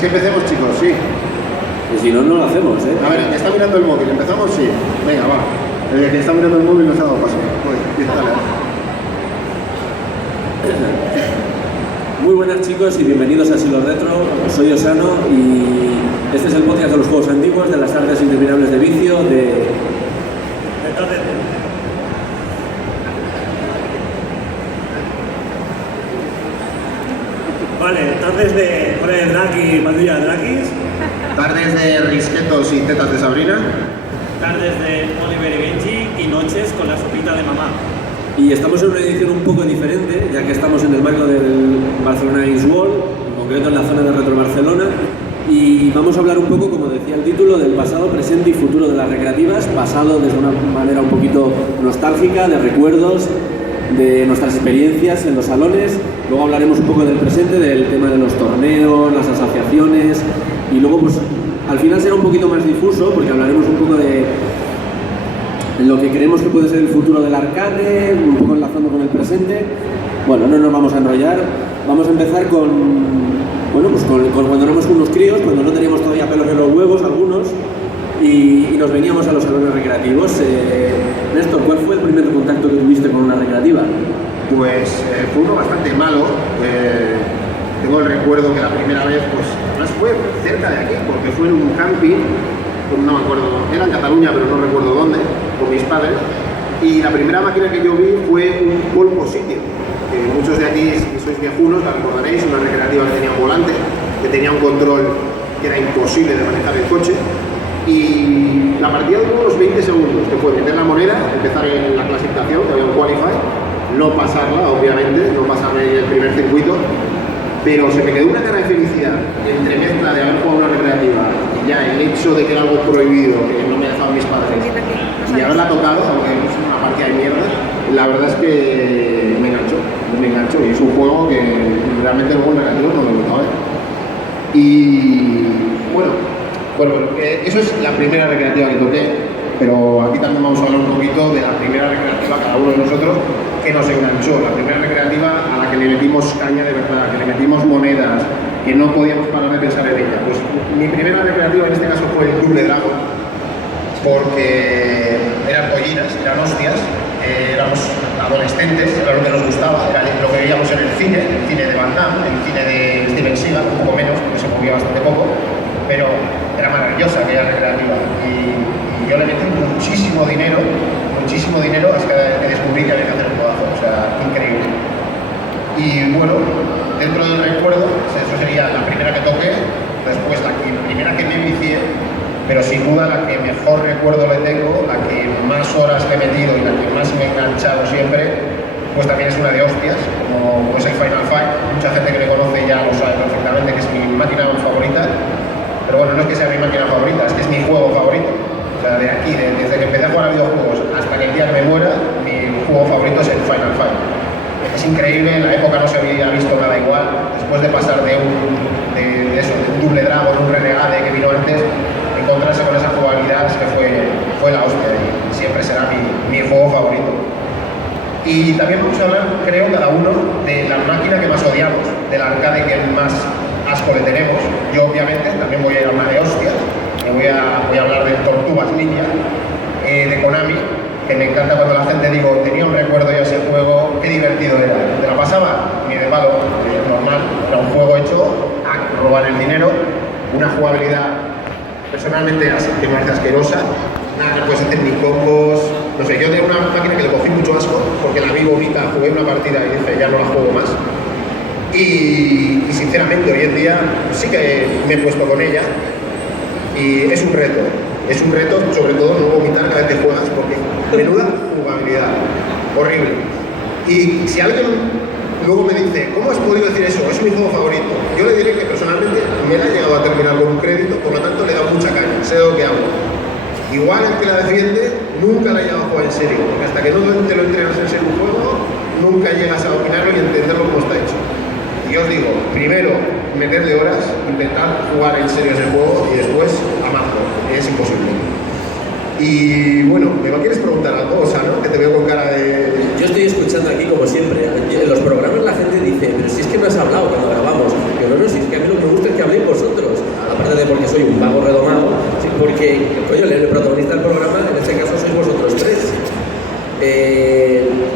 ¿Queréis que empecemos, chicos? Sí. Y si no, no lo hacemos, ¿eh? A ver, está mirando el móvil. ¿Empezamos? Sí. Venga, va. El que está mirando el móvil nos ha dado paso. Dale. Muy buenas, chicos, y bienvenidos a Silo Retro. Soy Osano y este es el podcast de los juegos antiguos, de las tardes interminables de vicio, Vale, tardes de Hora de Draki, Patrulla de Drakis. Tardes de risquetos y tetas de Sabrina. Tardes de Oliver y Benji y noches con la sopita de mamá. Y estamos en una edición un poco diferente, ya que estamos en el marco del Barcelona Games World, en concreto en la zona de Retro Barcelona, y vamos a hablar un poco, como decía el título, del pasado, presente y futuro de las recreativas, pasado desde una manera un poquito nostálgica, de recuerdos, de nuestras experiencias en los salones. Luego hablaremos un poco del presente, del tema de los torneos, las asociaciones, y luego pues al final será un poquito más difuso, porque hablaremos un poco de lo que creemos que puede ser el futuro del arcade, un poco enlazando con el presente. Bueno, no nos vamos a enrollar, vamos a empezar con cuando éramos unos críos, cuando no teníamos todavía pelos en los huevos algunos, y nos veníamos a los salones recreativos. Néstor, ¿cuál fue el primer contacto que tuviste con una recreativa? Pues fue uno bastante malo. Tengo el recuerdo que la primera vez, pues, además fue cerca de aquí, porque fue en un camping, no me acuerdo, era en Cataluña, pero no recuerdo dónde, con mis padres, y la primera máquina que yo vi fue un Pole Position, que muchos de aquí, si sois viejunos, la recordaréis, una recreativa que tenía un volante, que tenía un control que era imposible de manejar el coche, y la partida duró unos 20 segundos, que fue meter la moneda, empezar en la clasificación, que había un qualify, no pasarla, obviamente, no pasarme el primer circuito, pero se me quedó una cara de felicidad entre mezcla de haber jugado una recreativa y ya el hecho de que era algo prohibido, que no me dejaban mis padres, y haberla tocado, aunque es una partida de mierda, la verdad es que me enganchó, y es un juego que realmente luego en recreativo no me gustaba. Y bueno, eso es la primera recreativa que toqué, pero aquí también vamos a hablar un poquito de la primera recreativa, cada uno de nosotros, que nos enganchó, la primera recreativa a la que le metimos caña de verdad, que le metimos monedas, que no podíamos parar de pensar en ella. Pues mi primera recreativa en este caso fue el Double Dragon, porque eran pollinas, eran hostias, éramos adolescentes, era lo que nos gustaba, era lo que veíamos en el cine de Van Damme, el cine de Steven Seagal, un poco menos, porque se movía bastante poco, pero era maravillosa aquella recreativa, y yo le metí muchísimo dinero hasta que descubrí que había que hacer un podazo, o sea, increíble. Y bueno, dentro del recuerdo, eso sería la primera que toqué, después la primera que me vicié, pero sin duda la que mejor recuerdo le tengo, la que más horas he metido y la que más me he enganchado siempre, pues también es una de hostias, como es el Final Fight. Mucha gente que me conoce ya lo sabe perfectamente, que es mi máquina favorita, pero bueno, no es que sea mi máquina favorita, es que es mi juego favorito. O sea, de aquí, desde que empecé a jugar a videojuegos hasta que el día que me muera, mi juego favorito es el Final Fight. Es increíble, en la época no se había visto nada igual. Después de pasar de un Double Dragon, un Renegade que vino antes, encontrarse con esa jugabilidad es que fue la hostia, y siempre será mi juego favorito. Y también vamos a hablar, creo, cada uno de la máquina que más odiamos, del arcade que más asco le tenemos. Yo obviamente también voy a ir a una de hostias. Voy a hablar de Tortugas Ninja, de Konami, que me encanta cuando la gente digo, tenía un recuerdo yo ese juego, qué divertido era. ¿Te la pasaba? Ni de malo, normal, era un juego hecho a robar el dinero, una jugabilidad personalmente que me parece asquerosa, nada que puedes hacer ni combos, no sé, yo tengo una máquina que le cogí mucho asco, porque la vi bonita, jugué una partida y dije, ya no la juego más. Y sinceramente hoy en día sí que me he puesto con ella, y es un reto sobre todo no vomitar cada vez que juegas, porque menuda jugabilidad, horrible. Y si alguien luego me dice, ¿cómo has podido decir eso? Es mi juego favorito. Yo le diré que personalmente me la he llegado a terminar con un crédito, por lo tanto le he dado mucha caña, sé lo que hago. Igual el que la defiende nunca la ha llegado a jugar en serio, porque hasta que no te lo entrenas en serio un juego, nunca llegas a dominarlo y entenderlo como está hecho. Y os digo, primero meterle horas, intentar jugar en serio ese juego y después amarlo, es imposible. Y bueno, ¿me quieres preguntar algo, Osa, no? Que te veo con cara de... Yo estoy escuchando aquí como siempre. En los programas la gente dice, pero si es que no has hablado cuando grabamos. Yo no, si es que a mí lo que me gusta es que habléis vosotros. Aparte de porque soy un vago redomado, sí, porque, coño, el protagonista del programa, en este caso sois vosotros tres.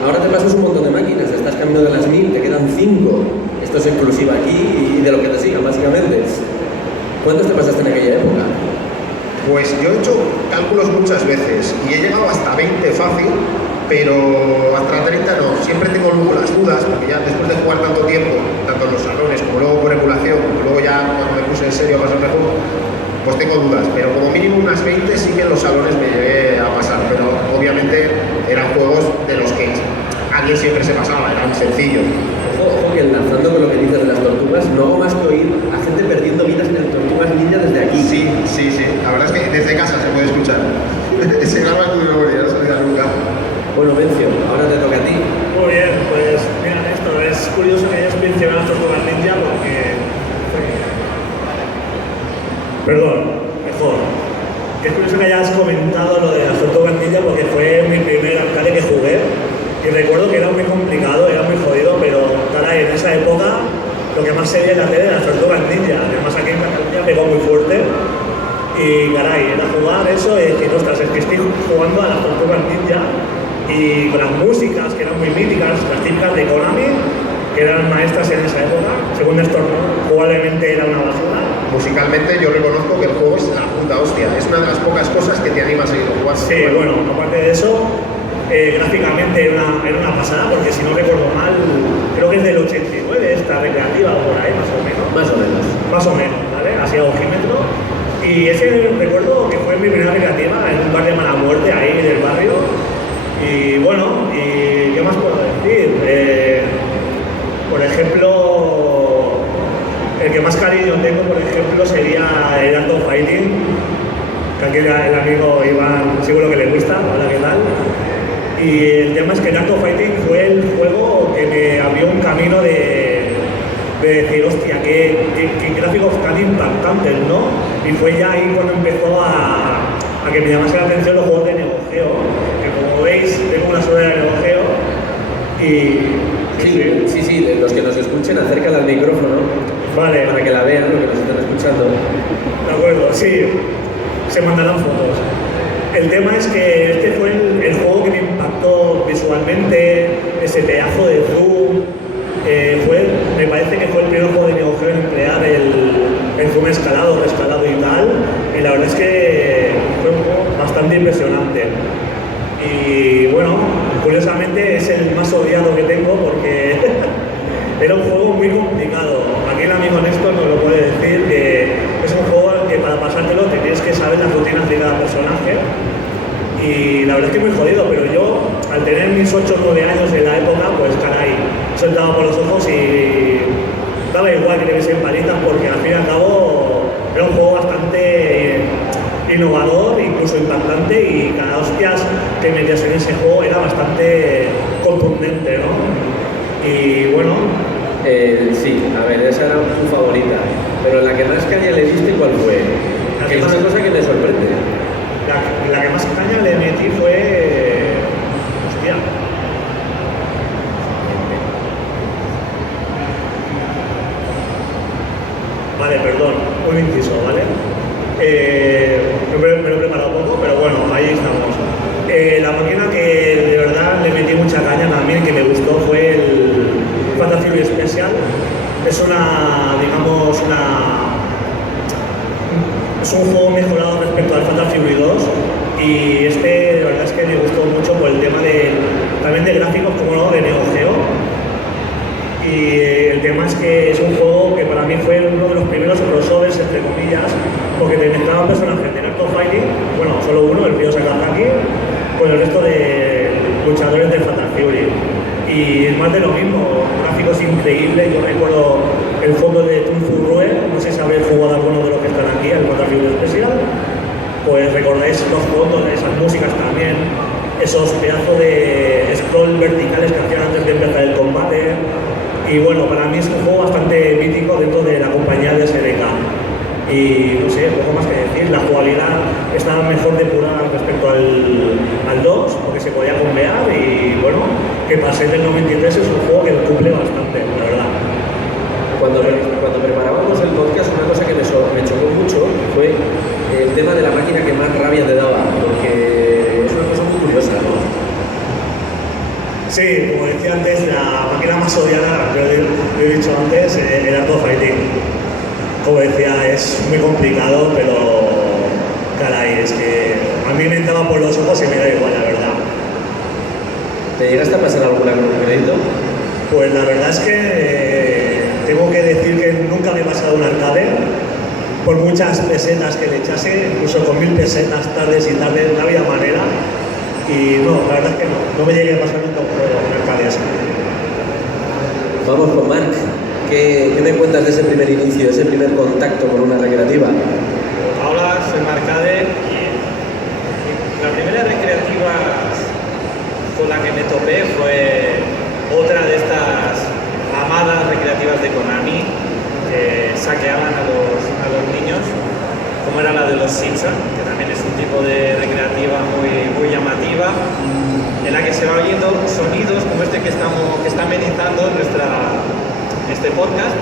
Ahora te pasas un montón de máquinas, estás camino de las 1000, te quedan 5. Esto es exclusiva aquí y de lo que te sigan, básicamente. ¿Cuántos te pasaste en aquella época? Pues yo he hecho cálculos muchas veces y he llegado hasta 20 fácil, pero hasta 30 no. Siempre tengo luego las dudas, porque ya después de jugar tanto tiempo, tanto en los salones como luego por emulación, como luego ya cuando me puse en serio a pasar de juego, pues tengo dudas. Pero como mínimo unas 20 sí que en los salones me llegué a pasar, pero obviamente eran juegos de los que alguien siempre se pasaba, eran sencillos. Ojo, que enlazando con lo que dices de las tortugas, no hago más que oír a gente perdiendo vidas en Tortugas Ninja desde aquí. Sí. La verdad es que desde casa se puede escuchar. Se graba en tu memoria, no se olvida nunca. Bueno, Vencio, ahora te toca a ti. Muy bien, pues mira, esto es curioso que hayas mencionado las Tortugas Ninja porque... Perdón, mejor. Es curioso que hayas comentado lo de las Tortugas Ninja porque fue mi primer arcade que jugué. Y recuerdo que era muy complicado, era muy jodido, pero caray, en esa época lo que más se veía en la tele eran las Tortugas Ninja. Además aquí en Cataluña pegó muy fuerte. Y caray, era jugar eso y decir, ostras, es que estoy jugando a las Tortugas Ninja y con las músicas que eran muy míticas, las típicas de Konami, que eran maestras en esa época. Según Néstor, probablemente era una basura. Musicalmente yo reconozco que el juego es la puta hostia. Es una de las pocas cosas que te anima a seguir jugando. Sí, bueno, aparte de eso, gráficamente era una pasada, porque si no recuerdo mal, creo que es del 89 esta recreativa o por ahí, más o menos. Más o menos, ¿vale? Así a ojímetro. Y ese recuerdo que fue mi primera recreativa en un bar de mala muerte ahí del barrio. Y bueno, ¿y qué más puedo decir? Por ejemplo, el que más cariño tengo, por ejemplo, sería el Art of Fighting, que aquí el amigo Iván seguro que le gusta. Hola, ¿qué tal? Y el tema es que el Art of Fighting fue el juego que me abrió un camino de decir, hostia, qué gráficos tan impactantes, ¿no? Y fue ya ahí cuando empezó a que me llamase la atención los juegos de Neo Geo, que como veis tengo una sola de Neo Geo y... Sí, los que nos escuchen, acércala al micrófono, vale, para que la vean, los que nos están escuchando. De acuerdo, sí, se mandarán fotos. El tema es que este fue el juego que me impactó visualmente, ese pedazo de zoom. Me parece que fue el primer juego de Neo Geo en emplear el zoom escalado, rescalado y tal. Y la verdad es que fue un juego bastante impresionante. Y bueno, curiosamente es el más odiado que tengo porque era un juego muy complicado. Aquí el amigo Néstor nos lo puede decir, que es un juego que para pasártelo tenías que saber las rutinas de cada personaje. Y la verdad es que es muy jodido, pero yo, al tener mis 8 o 9 años en la época, pues caray, soltaba por los ojos y daba igual que tuviesen palitas, porque al fin y al cabo era un juego bastante innovador, incluso impactante, y cada hostias que metías en ese juego era bastante contundente, ¿no? Y bueno... Sí, a ver, esa era tu favorita, pero la que más caña le diste, ¿cuál fue? Que es una cosa que me sorprende. La que más caña le metí fue... Hostia. Vale, perdón, un inciso, ¿vale? Me lo he preparado poco, pero bueno, ahí estamos. La máquina que de verdad le metí mucha caña también, que me gustó, fue el Fatal Fury Special. Es es un juego mejorado respecto al Fatal Fury 2 y este de verdad es que me gustó mucho por el tema también de gráficos, como no, de Neo Geo. Y el tema es que es un juego que para mí fue uno de los primeros crossovers, entre comillas, porque te mezclaban personajes de Art of Fighting, bueno, solo uno, el Ryo Sakazaki, con el resto de luchadores del Fatal Fury. Y es más de lo mismo, gráficos increíbles. Yo recuerdo el fondo de Kung Fu Rue, no sé si habréis jugado alguno de los que están aquí, el Fatal Fury Special. Pues recordáis los fondos, esas músicas también, esos pedazos de scroll verticales que hacían antes de empezar el combate. Y bueno, para mí es un juego bastante mítico dentro de la compañía de SNK. Y no sé, poco más que decir, la jugabilidad está mejor depurada respecto al ser del 93 es un juego que cumple bastante, la verdad. Cuando preparábamos el podcast, una cosa que me chocó mucho fue el tema de la máquina que más rabia te daba, porque es una cosa muy curiosa, ¿no? Sí, como decía antes, la máquina más odiada, yo lo he dicho antes, el Art of Fighting. Como decía, es muy complicado, pero caray, es que a mí me entraba por los ojos y me da igual, la verdad. ¿Te llegaste a pasar alguna con un crédito? Pues la verdad es que tengo que decir que nunca me he pasado un arcade, por muchas pesetas que le echase, incluso con 1000 pesetas tardes y tardes, no había manera. Y no, la verdad es que no me llegué a pasar nunca un juego en arcade así. Vamos con Marc. ¿Qué me cuentas de ese primer inicio, ese primer contacto con una recreativa? Ahora soy Marcade y la primera recreativa con la que me topé fue otra de estas amadas recreativas de Konami que saqueaban a los niños, como era la de los Simpsons, que también es un tipo de recreativa muy llamativa, en la que se va oyendo sonidos como este que está amenizando este podcast,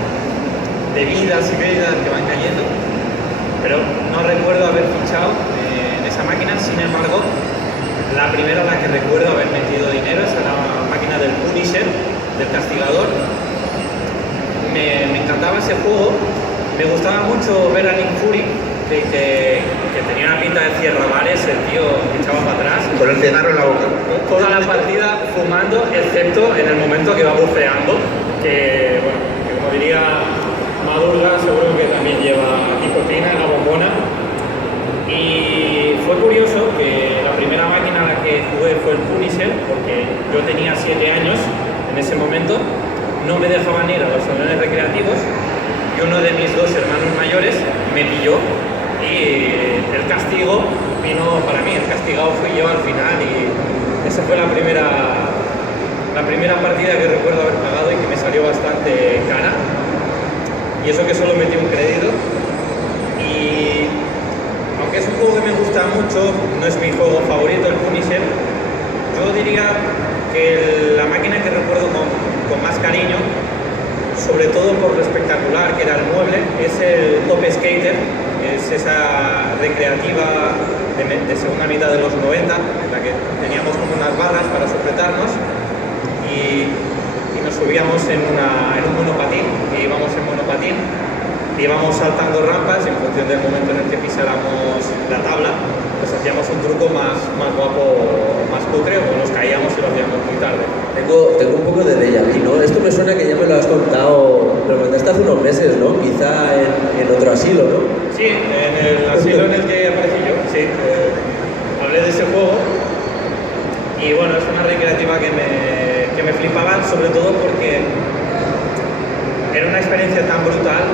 de vidas y vidas que van cayendo, pero no recuerdo haber fichado en esa máquina. Sin embargo, la primera a la que recuerdo haber metido dinero es a la máquina del Punisher, del Castigador. Me encantaba ese juego, me gustaba mucho ver a Nick Fury, que tenía una pinta de cierrabares, el tío que echaba para atrás. Con el cigarro en la boca. Toda la partida fumando, excepto en el momento que va bufeando, que, bueno, que como diría Madurga, seguro que también lleva nicotina en la bombona. Y fue curioso que la primera máquina a la que jugué fue el Punisher, porque yo tenía 7 años en ese momento, no me dejaban ir a los salones recreativos y uno de mis 2 hermanos mayores me pilló y el castigo vino para mí, el castigado fui yo al final y esa fue la primera partida que recuerdo haber pagado y que me salió bastante cara, y eso que solo metí un crédito. Y aunque es un juego que me gusta mucho, no es mi juego favorito, el Punisher, yo diría que la máquina que recuerdo con más cariño, sobre todo por lo espectacular que era el mueble, es el Top Skater. Es esa recreativa de segunda mitad de los 90, en la que teníamos como unas barras para sujetarnos y nos subíamos en un monopatín, y íbamos en monopatín, íbamos saltando rampas y en función del momento en el que pisáramos la tabla, pues hacíamos un truco más guapo, más cutre, o nos caíamos y lo hacíamos muy tarde. Tengo un poco de déjà vu, ¿no? Esto me suena que ya me lo has contado, lo contaste hace unos meses, ¿no? Quizá en otro asilo, ¿no? Sí, en el asilo en el que aparecí yo, sí. Hablé de ese juego y bueno, es una recreativa que me flipaba, sobre todo porque era una experiencia tan brutal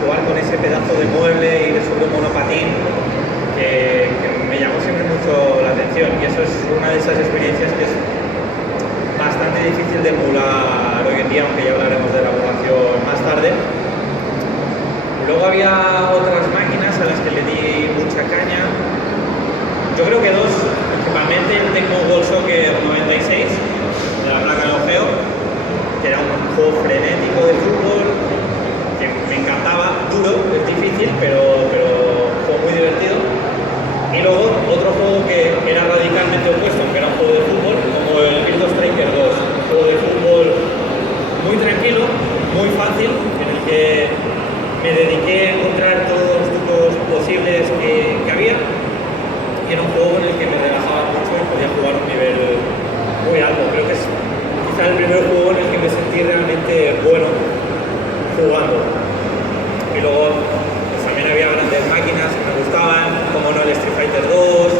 jugar con ese pedazo de mueble y de sobre un monopatín que me llamó siempre mucho la atención, y eso es una de esas experiencias que es bastante difícil de emular hoy en día, aunque ya hablaremos de la emulación más tarde. Luego había otras máquinas a las que le di mucha caña. Yo creo que 2, principalmente el Tecmo World Soccer 96, de la placa de Orfeo, que era un juego frenético de fútbol, que me encantaba, duro, es difícil, pero juego muy divertido. Y luego otro juego que era radicalmente opuesto, que era un juego de fútbol, como el Virtua Striker 2, un juego de fútbol muy tranquilo, muy fácil, en el que me dediqué a encontrar todos los trucos posibles que había, y era un juego en el que me relajaba mucho y podía jugar a un nivel muy alto. Creo que es quizá el primer juego en el que me sentí realmente bueno jugando. Y luego pues, también había grandes máquinas que me gustaban, como no el Street Fighter 2,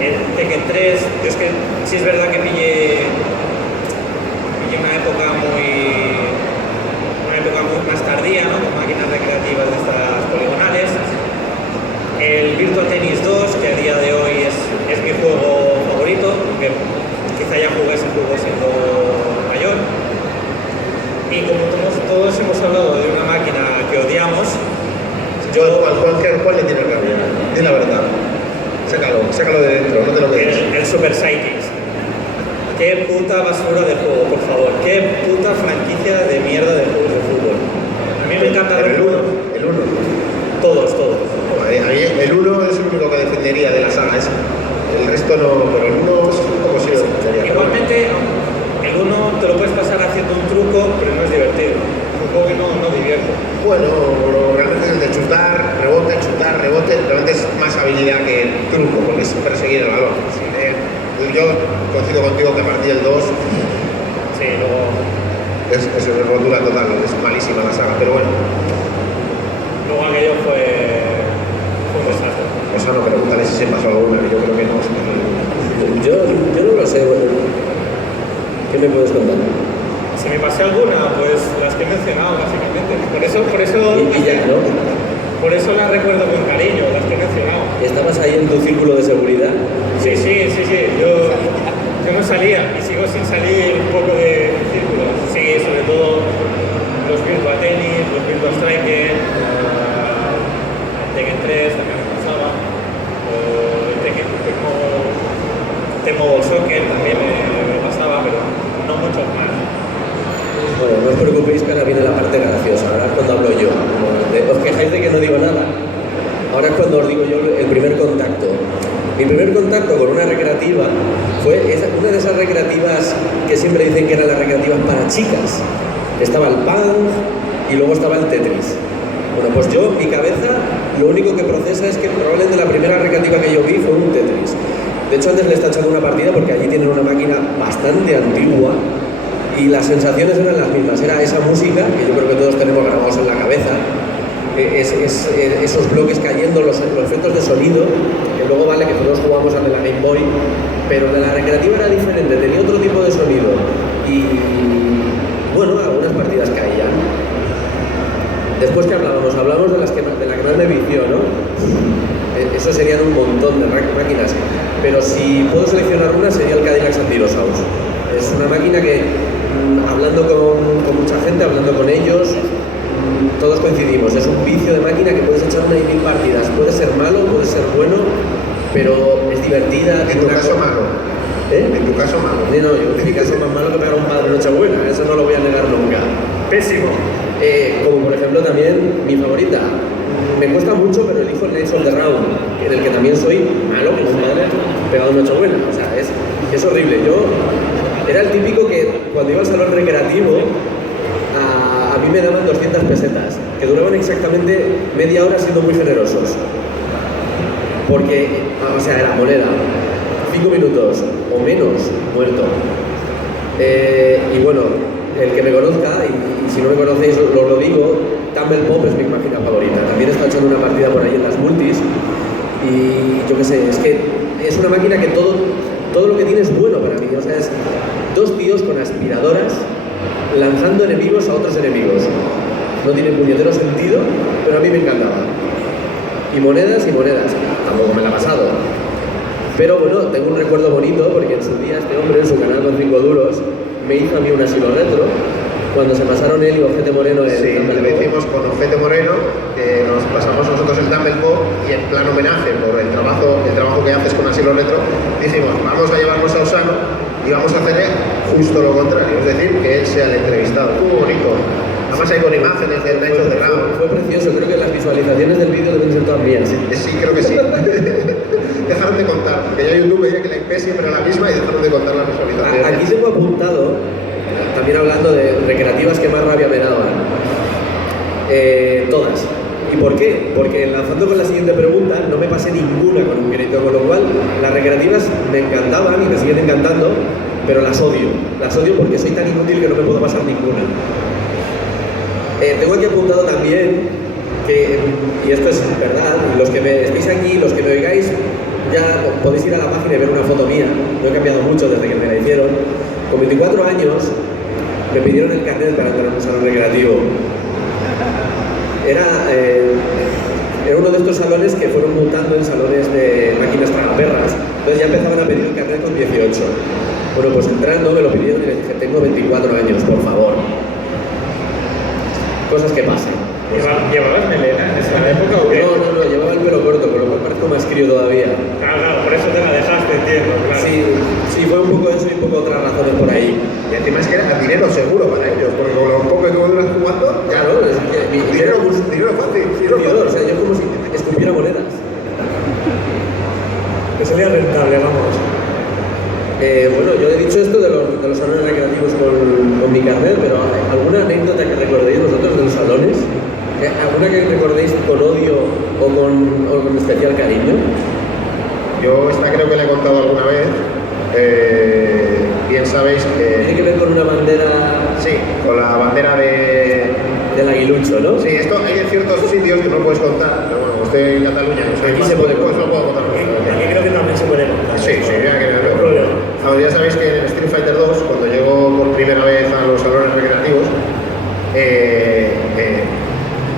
el Tekken 3. Yo es que sí es verdad que pillé una época más tardía, ¿no? Con máquinas recreativas de estas poligonales. encanta Pero los el 1, juegos. el 1. Todos. A mí el 1 es el único que defendería de la saga esa. El resto no, pero el 1 es un poco sí lo defendería. Igualmente, el 1 te lo puedes pasar haciendo un truco, pero no es divertido. Es un juego que no divierte. Bueno, realmente es el de chutar, rebote, realmente es más habilidad que el truco, porque es perseguir el balón. Yo coincido contigo que a partir del 2 Sí, luego es una rotura total, es malísima la saga, pero bueno. aquello fue un desastre. Eso no, pregúntale si se pasó alguna, yo creo que no. Yo no lo sé, bueno. ¿Qué me puedes contar? Si me pasé alguna, pues las que he mencionado, básicamente. Por eso Y ya, ¿no? por eso las recuerdo con cariño, las que he mencionado. ¿Estabas ahí en tu círculo de seguridad? Sí. Yo no salía y sigo sin salir un poco de círculo. Sí, sobre todo los Virtua Tennis, los Virtua Striker, Tekken 3 también me pasaba. El Tecmo Ball Soccer también me pasaba, pero no muchos más. Bueno, no os preocupéis que ahora viene la parte graciosa, ahora es cuando hablo yo. Os quejáis de que no digo nada. Ahora es cuando os digo yo el primer contacto. Mi primer contacto con una recreativa fue una de esas recreativas que siempre dicen que eran las recreativas para chicas. Estaba el Pong y luego estaba el Tetris. Bueno, pues yo, mi cabeza, lo único que procesa es que probablemente la primera recreativa que yo vi fue un Tetris. De hecho, antes le está echando una partida porque allí tienen una máquina bastante antigua y las sensaciones eran las mismas. Era esa música que yo creo que todos tenemos grabados en la cabeza, esos bloques cayendo, los efectos de sonido, que luego vale que todos jugamos al de la Game Boy, pero de la recreativa era diferente, tenía otro tipo de sonido y bueno, algunas partidas caían. Después que hablábamos de la que más me vició, ¿no? Eso serían un montón de máquinas, pero si puedo seleccionar una sería el Cadillac Ankylosaurus. Es una máquina que, hablando con mucha gente, hablando con ellos, todos coincidimos, es un vicio de máquina que puedes echar una y mil partidas, puede ser malo, puede ser bueno, pero es divertida. En tu caso malo. En tu caso malo. No, yo en mi caso más malo que pegar un padre Nochebuena, eso no lo voy a negar nunca. Pésimo. Como por ejemplo también mi favorita, me cuesta mucho, pero elijo el Knights of the Round, en el que también soy malo como un padre pegado en Nochebuena, o sea, es horrible. Yo era el típico que cuando iba al salón recreativo, a mí me daban 200 pesetas, que duraban exactamente media hora siendo muy generosos. Porque, o sea, era moneda, 5 minutos o menos, muerto. Y bueno, el que me conozca, y si no me conocéis os lo digo, Tumble Pop es mi máquina favorita. También está echando una partida por ahí en las multis. Y yo qué sé, es que es una máquina que todo lo que tiene es bueno para mí. O sea, es dos tíos con aspiradoras lanzando enemigos a otros enemigos. No tiene puñetero sentido, pero a mí me encantaba. Y monedas, tampoco me la ha pasado. Pero bueno, tengo un recuerdo bonito porque en su día este hombre, en su canal con 5 duros, me hizo a mí un asilo retro cuando se pasaron él y Ojete Moreno el Sí, lo hicimos con Ojete Moreno, que nos pasamos nosotros el Tumble Pop y en plan homenaje por el trabajo que haces con Asilo Retro, dijimos, vamos a llevarnos a Osano y vamos a hacerle justo lo contrario, es decir, que él sea el entrevistado. Muy bonito. Además hay con imágenes del Knights of the Round. Fue precioso, creo que las visualizaciones del vídeo deben ser todas mías. Sí, creo que sí. Dejaron de contar, porque ya YouTube veía que la IP siempre era la misma y dejaron de contar las visualizaciones. Aquí tengo apuntado, también hablando de recreativas que más rabia me daban. Todas. ¿Y por qué? Porque lanzando con la siguiente pregunta, no me pasé ninguna con un crédito, con lo cual las recreativas me encantaban y me siguen encantando, pero las odio. Las odio porque soy tan inútil que no me puedo pasar ninguna. Tengo aquí apuntado también que, y esto es verdad, los que estéis aquí, los que me oigáis, ya podéis ir a la página y ver una foto mía. No he cambiado mucho desde que me la hicieron. Con 24 años me pidieron el carnet para entrar en un salón recreativo. Era uno de estos salones que fueron mutando en salones de máquinas tragaperras. Entonces ya empezaban a pedir el carnet con 18. Bueno, pues entrando me lo pidieron y les dije, tengo 24 años, por favor. Cosas que pasen. ¿Llevabas melena en esa época o qué? No, llevaba el pelo corto, con lo cual parezco más crío todavía. Claro, por eso te la dejaste, entiendo, claro. Sí, fue un poco eso y un poco otras razones por ahí. Y encima es que era dinero seguro para ellos, porque con lo poco que tú duras jugando, Claro, es que mi dinero ¿Alguna que recordéis con odio o con especial cariño? Yo esta creo que la he contado alguna vez. Bien sabéis Tiene que... que ver con una bandera Sí, con la bandera de... del aguilucho, ¿no? Sí, esto hay en ciertos sitios que no puedes contar, pero bueno, estoy en Cataluña, no soy Aquí más, se puede pues contar. no puedo contar. Aquí creo que también se puede contar. Sí, sí, ya que no hay problema. Ahora, ya sabéis que en Street Fighter 2, cuando llegó por primera vez a los salones recreativos,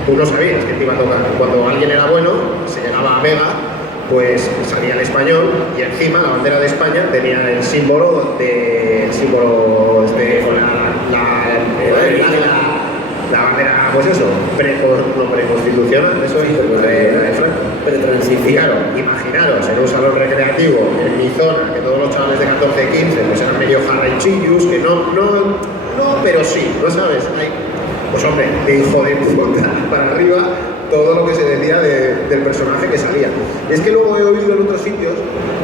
tú no sabías que te iba a tocar. Cuando alguien era bueno, se llegaba a Vega, pues salía el español y encima la bandera de España tenía el símbolo con la bandera, pues eso, preconstitucional, eso es de Franco. Y Pretransición. claro, imaginaros en un salón recreativo en mi zona, que todos los chavales de 14, 15 pues eran medio jarrachillos, que no, pero sí, ¿no sabes? Pues hombre, de hijo de puta para arriba todo lo que se decía del personaje que salía. Y es que luego he oído en otros sitios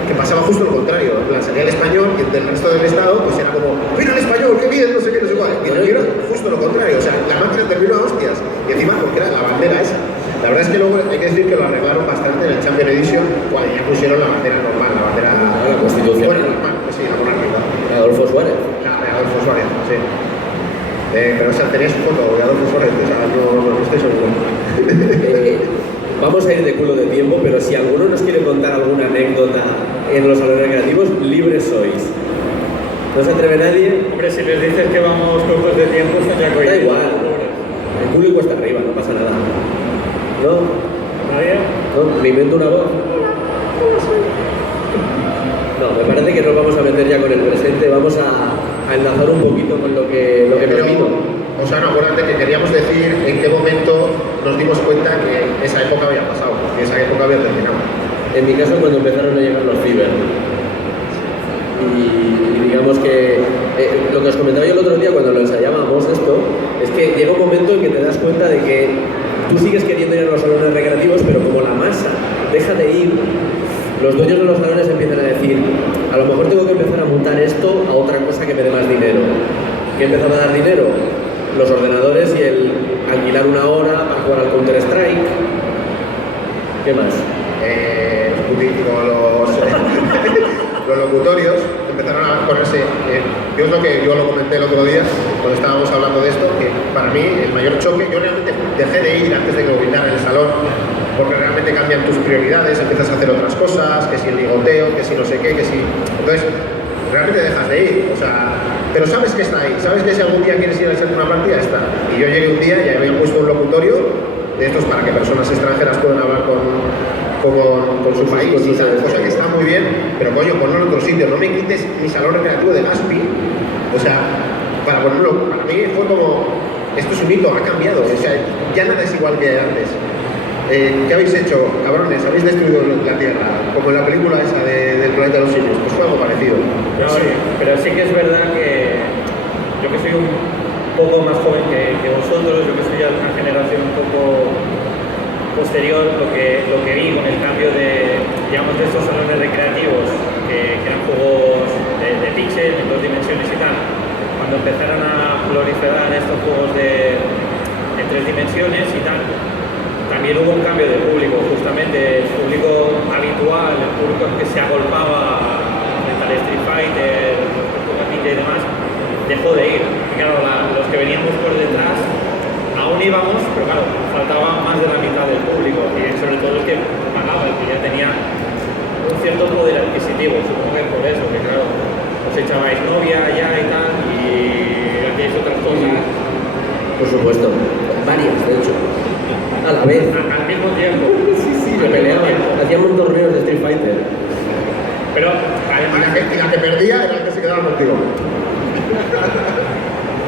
que pasaba justo lo contrario, en plan salía el español y del resto del estado pues era como ¡mira el español, qué bien, no sé qué, no sé cuál! Y era justo lo contrario, o sea, la máquina terminó a hostias y encima porque era la bandera esa. La verdad es que luego hay que decir que lo arreglaron bastante en el Champion Edition cuando ya pusieron la bandera normal, la bandera... La Constitución. Bueno, normal, pues sí, la monárquica. Adolfo Suárez. La de Adolfo Suárez, sí. Pero o sea, tenía su foto de Adolfo Suárez, o sea, no estoy seguro. Vamos a ir de culo de tiempo, pero si alguno nos quiere contar alguna anécdota en los salones recreativos, libres sois. ¿No se atreve nadie? Hombre, si les dices que vamos cortos de tiempo, están ya Da cogidos. igual. El culo y cuesta arriba, no pasa nada. ¿No? ¿Nadie? ¿No? ¿Me invento una voz? No, me parece que nos vamos a meter ya con el presente, vamos a enlazar un poquito con lo que nos vino. O sea, no, acuérdate que queríamos decir en qué momento nos dimos cuenta que esa época había pasado, que esa época había terminado. En mi caso, cuando empezaron a llegar los ciber. Y digamos que lo que os comentaba yo el otro día cuando lo ensayábamos esto, es que llega un momento en que te das cuenta de que tú sigues queriendo ir a los salones recreativos, pero como la masa deja de ir, los dueños de los salones empiezan a decir, a lo mejor tengo que empezar a montar esto a otra cosa que me dé más dinero. ¿Qué empezó a dar dinero? Los ordenadores y el alquilar una hora para jugar al Counter-Strike. ¿Qué más? Los locutorios empezaron a ponerse. Yo es lo que yo lo comenté el otro día cuando estábamos hablando de esto, que para mí el mayor choque, yo realmente dejé de ir antes de que lo gritara en el salón, porque realmente cambian tus prioridades, empiezas a hacer otras cosas, que si el ligoteo, que si no sé qué, que si. Entonces, realmente dejas de ir, o sea, pero sabes que está ahí, sabes que si algún día quieres ir a echarte una partida, está. Y yo llegué un día y había puesto un locutorio de estos para que personas extranjeras puedan hablar con su país, y tal, cosa que está muy bien, pero coño, ponlo en otro sitio, no me quites mi salón recreativo de Gaspi, o sea, para ponerlo, para mí fue como, esto es un hito, ha cambiado, o sea, ya nada es igual que antes. ¿Qué habéis hecho, cabrones? ¿Habéis destruido la Tierra? Como en la película esa del planeta de los simios, pues fue algo parecido. No, pero sí que es verdad que yo que soy un poco más joven que vosotros, yo que soy ya de una generación un poco posterior, lo que vi con el cambio de, digamos, de estos salones recreativos que eran juegos de píxeles en 2 dimensiones y tal, cuando empezaron a proliferar estos juegos en 3 dimensiones y tal, también hubo un cambio de público, justamente el público habitual, el público que se agolpaba frente al Street Fighter, los Ninja y demás, dejó de ir. Y claro, los que veníamos por detrás aún íbamos, pero claro, faltaba más de la mitad del público, y sobre todo el que pagaba, el que ya tenía un cierto poder adquisitivo, supongo que por eso, que claro, os echabais novia ya y tal, y hacíais otras cosas. Por supuesto, varias de hecho, a la vez. Al mismo tiempo. Sí, se peleaban, hacíamos torneos de Street Fighter. Pero Y además, la que perdía era la que se quedaba contigo.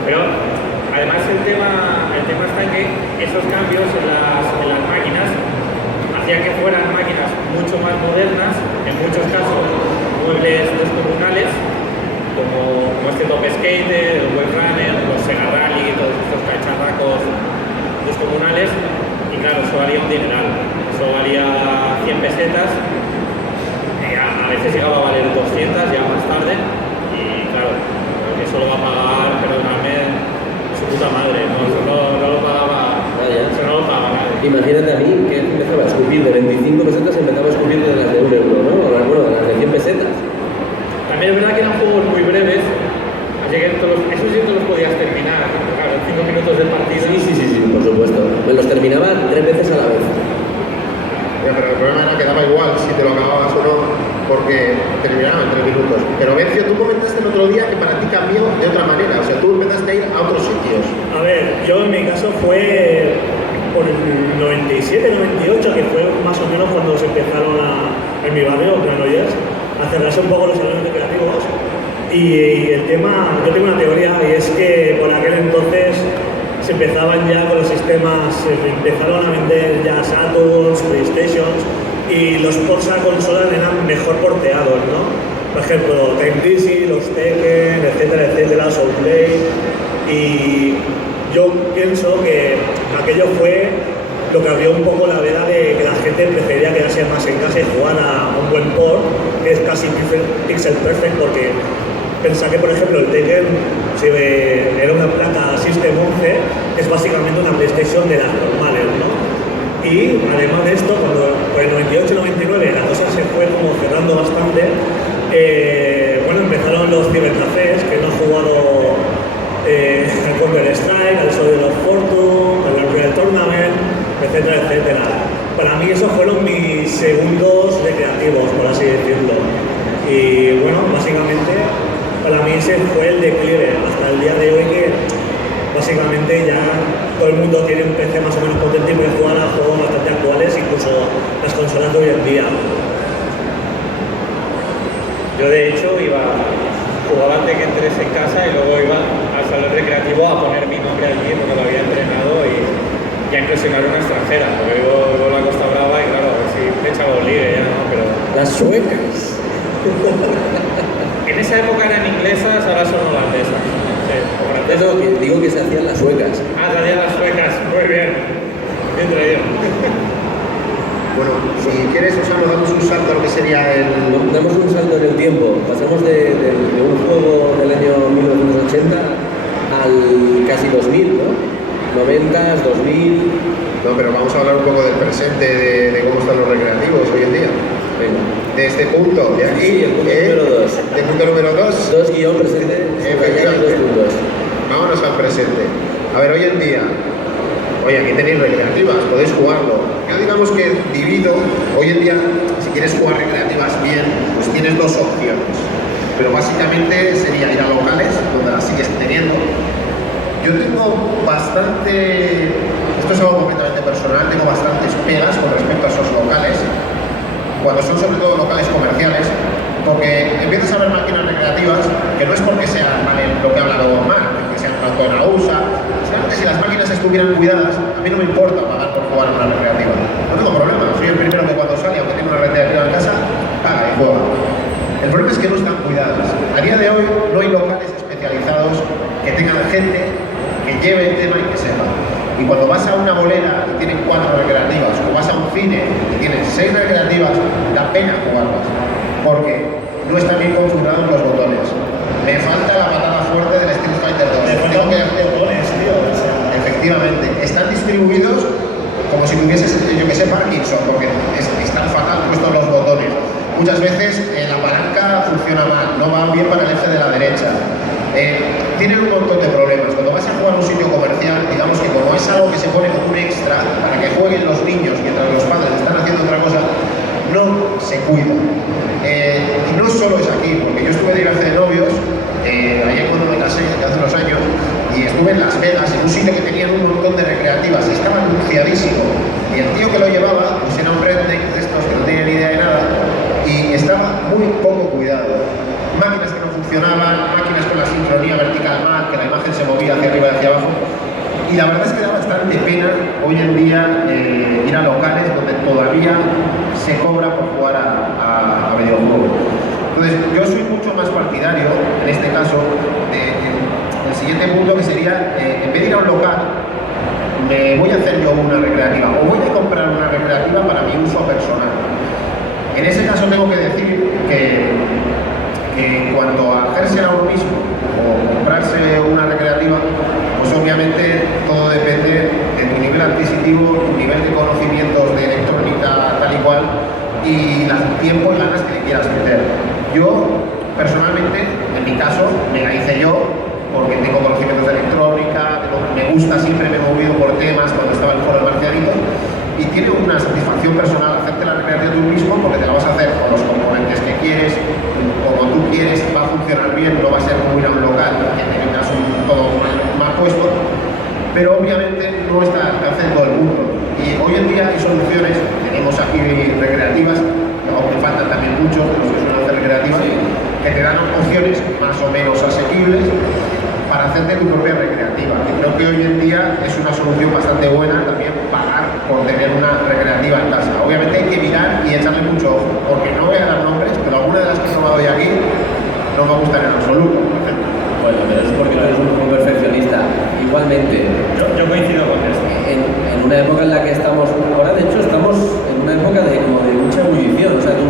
pero además el tema está en que esos cambios en las máquinas hacían que fueran máquinas mucho más modernas, en muchos casos muebles descomunales, como este Top Skater, el Web Runner, los Sega Rally, todos estos cacharracos descomunales, y claro, eso valía un dineral, eso valía 100 pesetas, a veces llegaba a valer 200 ya más tarde, y claro, eso lo va a pagar, perdóname, su puta madre, no lo pagaba, eso no lo pagaba Imagínate a mí que empezaba a escupir de 25 pesetas y empezaba a escupir de las de 1 euro, ¿no? Bueno, de las de 100 pesetas. También es verdad que eran juegos muy breves, así que esos sí te los podías terminar, claro, 5 minutos de partida. Sí, por supuesto. Me los terminaba 3 veces a la vez. Ya, pero el problema era que daba igual si te lo acababas o no, porque terminaba en 3 minutos. Pero Bencio, tú comentaste el otro día que para ti cambió de otra manera, o sea, tú empezaste a ir a otros sitios. A ver, yo en mi caso fue por el 97, 98, que fue más o menos cuando se empezaron en mi barrio, Granollers, a cerrarse un poco los salones recreativos. Y el tema, yo tengo una teoría, y es que por aquel entonces se empezaban ya con los sistemas, se empezaron a vender ya Saturns, PlayStations, y los ports a consolas eran mejor porteados, ¿no? Por ejemplo, Time Crisis, los Tekken, etcétera, Soul Blade, y yo pienso que aquello fue lo que abrió un poco la veda de que la gente prefería quedarse más en casa y jugar a un buen port, que es casi pixel perfect, porque pensá que, por ejemplo, el Tekken era una placa System 11, es básicamente una PlayStation de las normales, ¿no? Y además de esto, cuando por el 98-99 la cosa se fue como cerrando bastante, bueno, empezaron los cibercafés, que no he jugado al Counter-Strike, al Soldier of Fortune, al Unreal Tournament, etcétera. Para mí esos fueron mis segundos recreativos, por así decirlo. Y bueno, básicamente para mí ese fue el declive hasta el día de hoy, que básicamente ya todo el mundo tiene un PC más o menos potente y puede jugar a juegos bastante actuales, incluso las consolas de hoy en día. Yo de hecho jugaba al Tekken 3 en casa y luego iba al salón recreativo a poner mi nombre allí porque lo había entrenado y a impresionar a una extranjera, porque vivo en la Costa Brava y claro, a ver si me echaba un ligue ya, ¿no? Pero Las suecas. en esa época eran inglesas, ahora son holandesas. Sí, o francesas. Eso, que digo que se hacían las suecas. Ah, salían las suecas, muy bien. Bien traído. Bueno, si quieres, Osama, damos un salto a lo que sería el... Damos un salto en el tiempo. Pasamos de un juego del año 1980 al casi 2000, ¿no? 90s, 2000... No, pero vamos a hablar un poco del presente, de cómo están los recreativos hoy en día. Venga. De este punto, de aquí, Sí, el punto número 2. del punto número 2. 2 guión presente, Efectivamente. 2 puntos. Vámonos al presente. A ver, hoy en día, oye, aquí tenéis recreativas, podéis jugarlo. Yo digamos que divido, hoy en día, si quieres jugar recreativas bien, pues tienes dos opciones. Pero básicamente sería ir a locales, donde las sigues teniendo. Yo tengo bastante, esto es algo completamente personal, tengo bastantes pegas con respecto a esos locales, cuando son sobre todo locales comerciales, porque empiezas a ver máquinas recreativas que no es porque sean lo que ha hablado mal, que sean una zona USA, sino que si las máquinas estuvieran cuidadas, a mí no me importa pagar por jugar en una recreativa. No tengo problema, soy el primero que cuando sale, aunque tenga una recreativa en casa, paga y juega. El problema es que no están cuidadas. A día de hoy no hay locales especializados que tengan gente que lleve el tema y que sepa. Y cuando vas a una bolera y tienen 4 recreativas, o vas a un cine y tienen 6 recreativas, da pena jugarlas, porque no están bien configurados los botones. Me falta la patada fuerte del Street Fighter 2. Me faltan botones, tío. O sea, Efectivamente, están distribuidos como si tuvieses, yo que sé, Parkinson, porque están fatal puestos los botones. Muchas veces la palanca funciona mal, no va bien para el eje de la derecha. Tienen un montón de problemas. Cuando vas a jugar a un sitio comercial, digamos que como es algo que se pone como un extra para que jueguen los niños mientras los padres están haciendo otra cosa, no se cuida. Y no solo es aquí, porque yo estuve de viaje de novios, ayer cuando me casé, hace unos años, y estuve en Las Vegas, en un sitio que tenían un montón de recreativas, estaba anunciadísimo, y el tío que lo llevaba, pues era un redneck de estos que no tenía ni idea de nada, y estaba muy poco cuidado. Máquinas que no funcionaban, máquinas con la sincronía vertical mal, que la imagen se movía hacia arriba y hacia abajo, y la verdad es que da bastante pena hoy en día ir a locales donde todavía se cobra por jugar a videojuegos. Entonces, yo soy mucho más partidario, en este caso, del siguiente punto, que sería, en vez de ir a un local, me voy a hacer yo una recreativa, o voy a comprar una recreativa para mi uso personal. En ese caso tengo que decir que en cuanto a hacerse a uno mismo, o comprarse una recreativa, pues obviamente todo depende de tu nivel adquisitivo objetivo, tu nivel de conocimientos de electrónica tal y cual, y el tiempo y ganas que le quieras meter. Yo, personalmente, en mi caso, me la hice yo, porque tengo conocimientos de electrónica, me gusta, siempre me he movido por temas cuando estaba en el foro de Marcianito, y tiene una satisfacción personal hacerte la recreativa tú mismo, porque te la vas a hacer con los componentes que quieres, como tú quieres, va a funcionar bien, no va a ser como ir a un local, que tengas todo mal puesto, pero obviamente no está al alcance de todo el mundo. Y hoy en día hay soluciones, tenemos aquí recreativas, aunque faltan también muchos de los que suelen hacer recreativas, que te dan opciones más o menos asequibles para hacerte tu propia recreativa. Y creo que hoy en día es una solución bastante buena también pagar por tener una recreativa en casa. Obviamente hay que mirar y echarle mucho ojo, porque no voy a dar nombres, pero algunas de las que he probado hoy aquí no me gustan en absoluto, por ejemplo. Bueno, pero es porque tú eres un perfeccionista. Igualmente, Yo coincido con eso. en una época en la que estamos, ahora de hecho estamos en una época de mucha ebullición, o sea, tú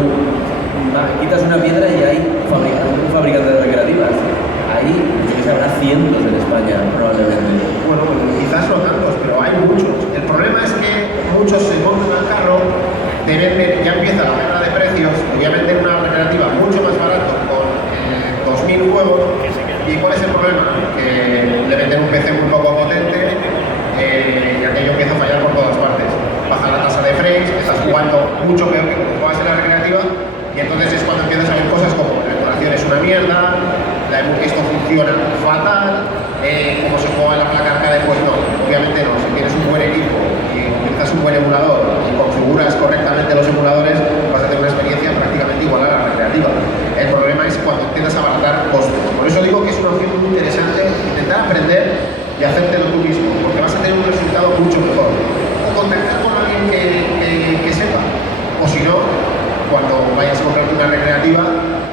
quitas una piedra y hay un fabricante de recreativas. Ahí, yo que sé, habrá cientos en España, probablemente. Bueno, pues quizás no tantos, pero hay muchos. El problema es que muchos se montan al carro, ya empieza la guerra de precios, obviamente una recreativa mucho más barato con 2000 juegos. ¿Y cuál es el problema? Que le meten un PC muy poco potente y aquello empieza a fallar por todas partes. Baja la tasa de frames, estás jugando mucho peor que cuando juegas en la recreativa, y entonces es cuando empiezas a ver cosas como la emulación es una mierda, esto funciona fatal, como se juega en la placa arcade, pues no, obviamente no. Si tienes un buen equipo y utilizas un buen emulador y configuras correctamente los emuladores, vas a tener una experiencia prácticamente igual a la recreativa. El problema es cuando empiezas a abaratar costes. Por eso digo que es una opción muy interesante intentar aprender y hacértelo tú mismo, porque vas a tener un resultado mucho mejor. O contactar con alguien que sepa, o si no, cuando vayas a comprarte una recreativa,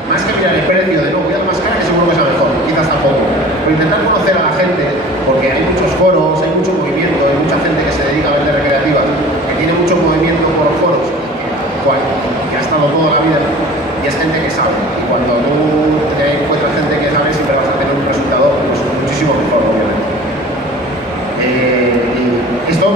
más que mirar el precio de no, voy a la más cara que seguro que sea mejor, quizás tampoco, pero intentar conocer a la gente, porque hay muchos foros, hay mucho movimiento, hay mucha gente que se dedica a vender recreativas, que tiene mucho movimiento por foros, que ha estado toda la vida, y es gente que sabe, y cuando tú te encuentras gente que sabe, siempre vas a tener un resultado pues, muchísimo mejor, obviamente. Y esto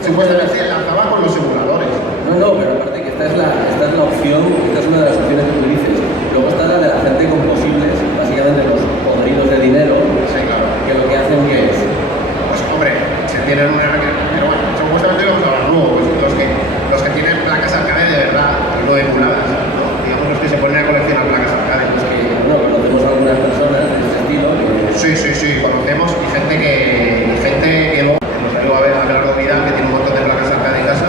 supuestamente se lanzaba con los simuladores. No, pero aparte que esta es la opción, esta es una de las opciones que tú dices. Luego está la de la gente con posibles, básicamente los podridos de dinero, Sí, claro. que lo que hacen que es. Pues hombre, se tienen una recreativa, pero bueno, supuestamente vamos a hablar luego, pues, los que tienen placas arcade de verdad, y no emuladas, ¿no? Digamos los que se ponen a coleccionar placas arcade. Es que, bueno, conocemos a algunas personas de este estilo que Sí, conocemos y gente que luego nos ayuda a ver a Gerardo Vidal, que tiene un montón de placas arcade en casa,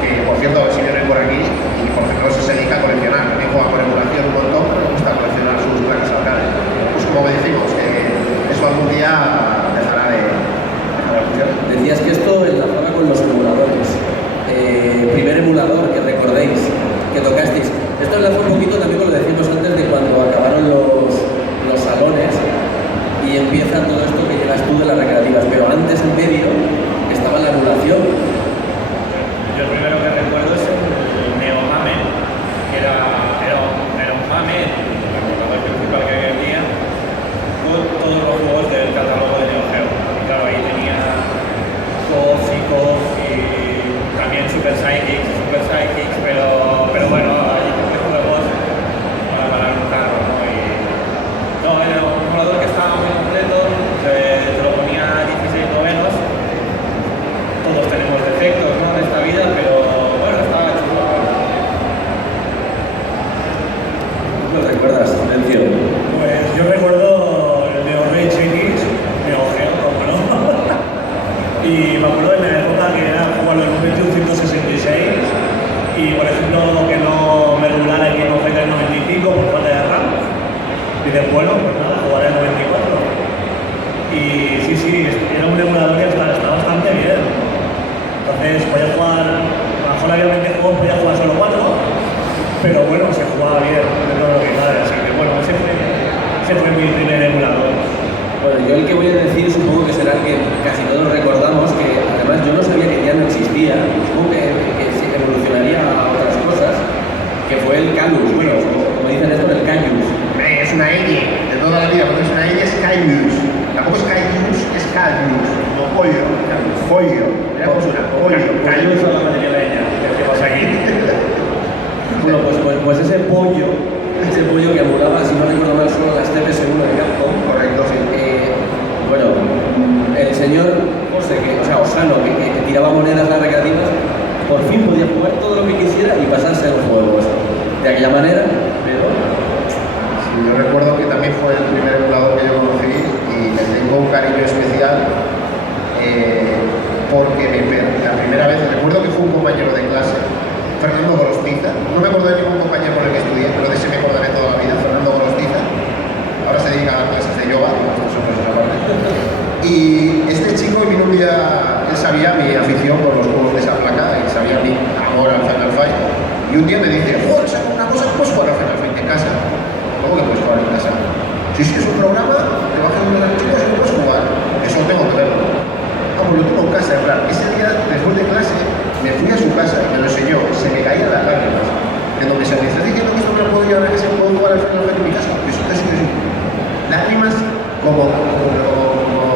que por cierto, a ver si viene por aquí, y por ejemplo se dedica a coleccionar, también juega por emulación un montón, pero le gusta coleccionar sus placas arcade. Pues como decimos, eso algún día dejará de funcionar. decías que esto enlazaba con los emuladores. Primer emulador que recordéis, que tocasteis. Esto enlaza un poquito también con lo que decíamos antes de cuando acabaron los salones y empieza todo esto que llevas tú de las recreativas, pero antes en medio estaba la emulación. Yo el primero que recuerdo es el Neo Mame, que era un Mame, el emulador principal que vendía, con todos los juegos del catálogo de Neo Geo. Y claro, ahí tenía KOF y también Super Sidekicks, pero bueno, hay juegos para un carro, ¿no? No, era un emulador que estaba muy completo, te lo ponía a 16 novenos. Todos tenemos defectos, ¿no?, en esta vida, pero bueno, estaba chulo. ¿Lo recuerdas, Silencio? Pues yo recuerdo el Neo Rage X, Neo Geo, como no. Y me acuerdo de la época que era jugarlo en un 2166 y por ejemplo que no me regulara el King of Fighters 95 por falta de RAM. Y después, bueno, pues nada, jugaré el 94. Y sí, era un emulador que está bastante bien. Entonces podía jugar, a lo mejor obviamente podía jugar solo 4, pero bueno, se jugaba bien dentro de lo que cabe. Así que bueno, ese fue mi primer emulador. Bueno, yo el que voy a decir supongo que será el que casi todos recordamos, que además yo no sabía que ya no existía, supongo que sí evolucionaría a otras cosas, que fue el Calus, bueno, como dicen esto, el Cayus. Es una ñ de toda la vida, porque es una ñ, es Cayus. Tampoco es Cayus, es Cayus, como pollo. Era como una pollo. Cayó a la madrileña. ¿Qué pasa aquí? Bueno, pues ese pollo que emulaba, si no recuerdo mal, solo las CP1 de Capcom. Correcto, sí. Bueno, el señor José, Osano, que tiraba monedas a las recreativas, por fin podía jugar todo lo que quisiera y pasarse los juegos de aquella manera, pero... Sí, yo recuerdo que también fue el primer emulador que yo conocí y le tengo un cariño especial porque la primera vez, recuerdo que fue un compañero de clase, Fernando Gorostiza, no me acuerdo de ningún compañero con el que estudié, pero de ese me acordaré toda la vida, Fernando Gorostiza, ahora se dedica a dar clases de yoga, y este chico vino un día, él sabía mi afición por los juegos de esa placa, y sabía mi amor al Final Fight, y un día me dice, joder, ¿sabes una cosa? ¿Puedes jugar al Final Fight en casa? ¿Cómo que puedes jugar en casa? Sí, es un programa, te bajas unos archivos y no puedes jugar, eso tengo que verlo. Ah, pues lo tengo en casa, en plan, ese día, después de clase, me fui a su casa y me lo enseñó, se me caían las lágrimas. En donde se me dice, diciendo que esto no lo puedo llevar a casa, puedo jugar al Final Fight en mi casa. Eso, sí. Lágrimas como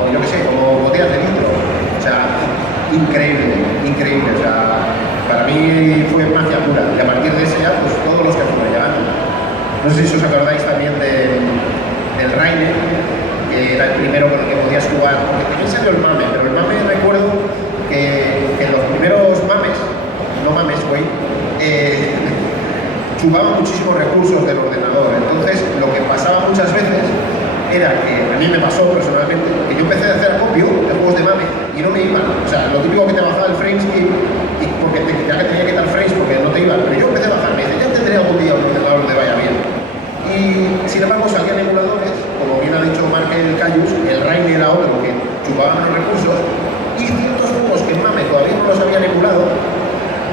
yo qué sé, como botellas de litro. O sea, increíble. O sea, para mí fue magia pura. Y a partir de ese ya, pues todos los que fueron llegando. No sé si os acordáis también del Rainer, que era el primero con el que podías jugar. Porque también salió el Mame, pero el Mame recuerdo que en los primeros Mames, no Mames, güey, chupaban muchísimos recursos del ordenador. Entonces, lo que pasaba muchas veces era que a mí me pasó personalmente que yo empecé a hacer acopio de juegos de mame y no me iban. O sea, lo típico que te bajaba el frames y porque ya que tenía que quitar frames porque no te iban. Pero yo empecé a bajar, me dice, ya tendré algún día un ordenador donde vaya bien. Y sin embargo salían emuladores, como bien ha dicho Markel Cayus, el Rainer era otro que chupaban los recursos y ciertos juegos que en mame todavía no los habían emulado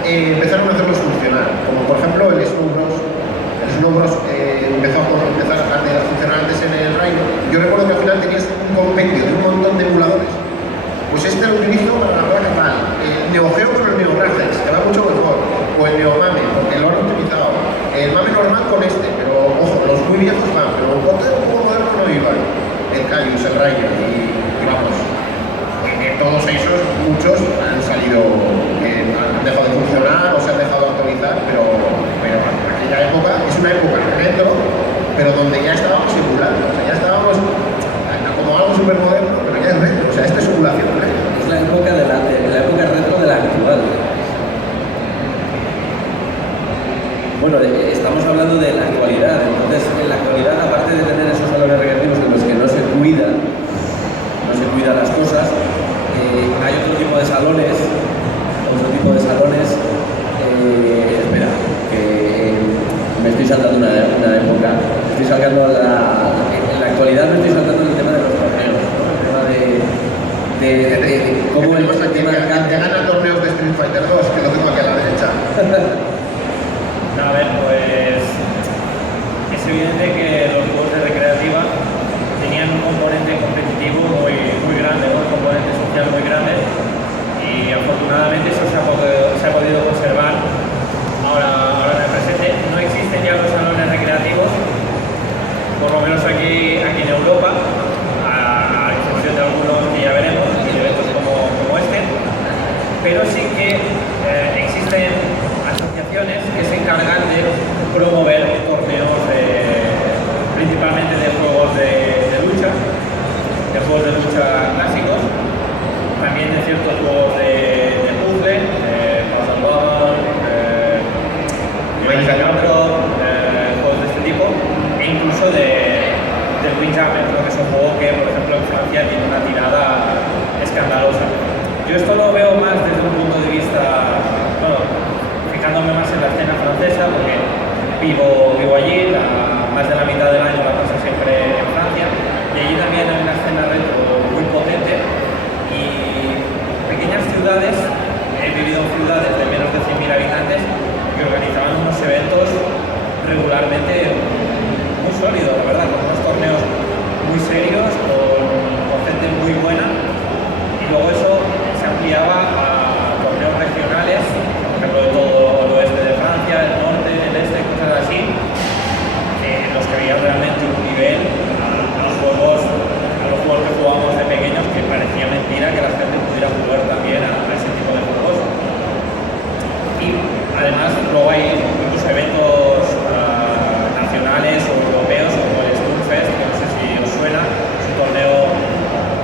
empezaron a hacerlos funcionar. Como por ejemplo el Snow Bros. El Snow Bros empezó a funcionar antes en el Rainer. Yo recuerdo que al final tenías un compendio de un montón de emuladores. Pues este lo utilizo para la placa tal. El Neo Geo con el Neo Graphics, que va mucho mejor. O el Neo Mame, porque lo han utilizado. El Mame normal con este, pero ojo, los muy viejos van, pero con todo el juego moderno no iban. El Cayus, el Rainer y vamos. Todos esos, muchos han salido, han dejado de funcionar o se han dejado de actualizar, pero aquella época es una época retro, pero donde ya estábamos simulando, o sea, ya estábamos como algo súper moderno, pero ya es retro, o sea, esta es simulación retro. Es la época la época retro de la actual. Bueno, estamos hablando de la actualidad, entonces en la actualidad, aparte de tener esos salones recreativos en los que no se cuidan las cosas, hay otro tipo de salones, espera, que me estoy saltando una época, estoy saltando en la actualidad me estoy saltando el tema de los torneos, ¿no? El tema de cómo el tema que ganan torneos de Street Fighter 2, que lo tengo aquí a la derecha. A ver, pues es evidente que los juegos de recreativa tenían un componente competitivo muy grande, ¿no? Un componente social muy grande y afortunadamente eso se ha podido conservar. Ahora en el presente no existen ya los salones recreativos, por lo menos aquí en Europa, a excepción de algunos que ya veremos y de eventos como este, pero sí que existen asociaciones que se encargan de promover torneos principalmente de juegos de lucha clásicos, también de ciertos juegos de puzzle, Puzzle Bobble, juegos de este tipo, e incluso del Windjammer, ¿no? Que es un juego que, por ejemplo, en Francia tiene una tirada escandalosa. Yo esto lo veo más desde un punto de vista, bueno, fijándome más en la escena francesa, porque vivo allí, más de la mitad del año la paso siempre en Francia, y allí también hay una escena retro muy potente y pequeñas ciudades, he vivido en ciudades de menos de 100.000 habitantes que organizaban unos eventos regularmente muy sólidos, la verdad, con unos torneos muy serios, con gente muy buena, y luego eso se ampliaba a torneos regionales, por ejemplo de todo el oeste de Francia, el norte, el este, cosas así, en los que veías realmente un nivel a los juegos que jugábamos de pequeños, que parecía mentira que la gente pudiera jugar también a ese tipo luego hay incluso eventos nacionales o europeos como el Stunfest, que no sé si os suena, es un torneo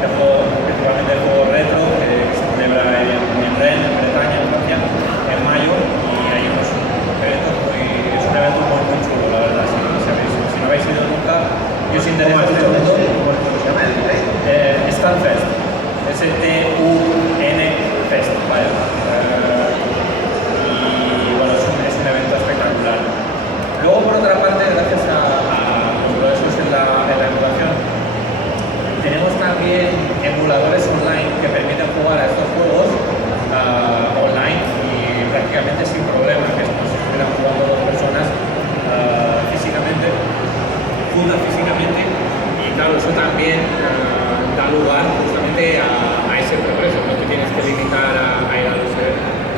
de juego, principalmente de juego retro, que se celebra en Rennes, en Bretaña, en Francia, en mayo, y hay unos eventos es un evento muy chulo, la verdad. Si no habéis ido nunca, y os interesa este evento, ¿Cómo se llama? Stunfest, S-T-U-N Fest, vale. Y bueno, es un evento espectacular. Luego, por otra parte, gracias a los progresos en la emulación, tenemos también emuladores online que permiten jugar a estos juegos online y prácticamente sin problema, que es como si estuvieran jugando dos personas físicamente, juntas físicamente, y claro, eso también da lugar justamente a ese progreso, no te tienes que limitar a ir a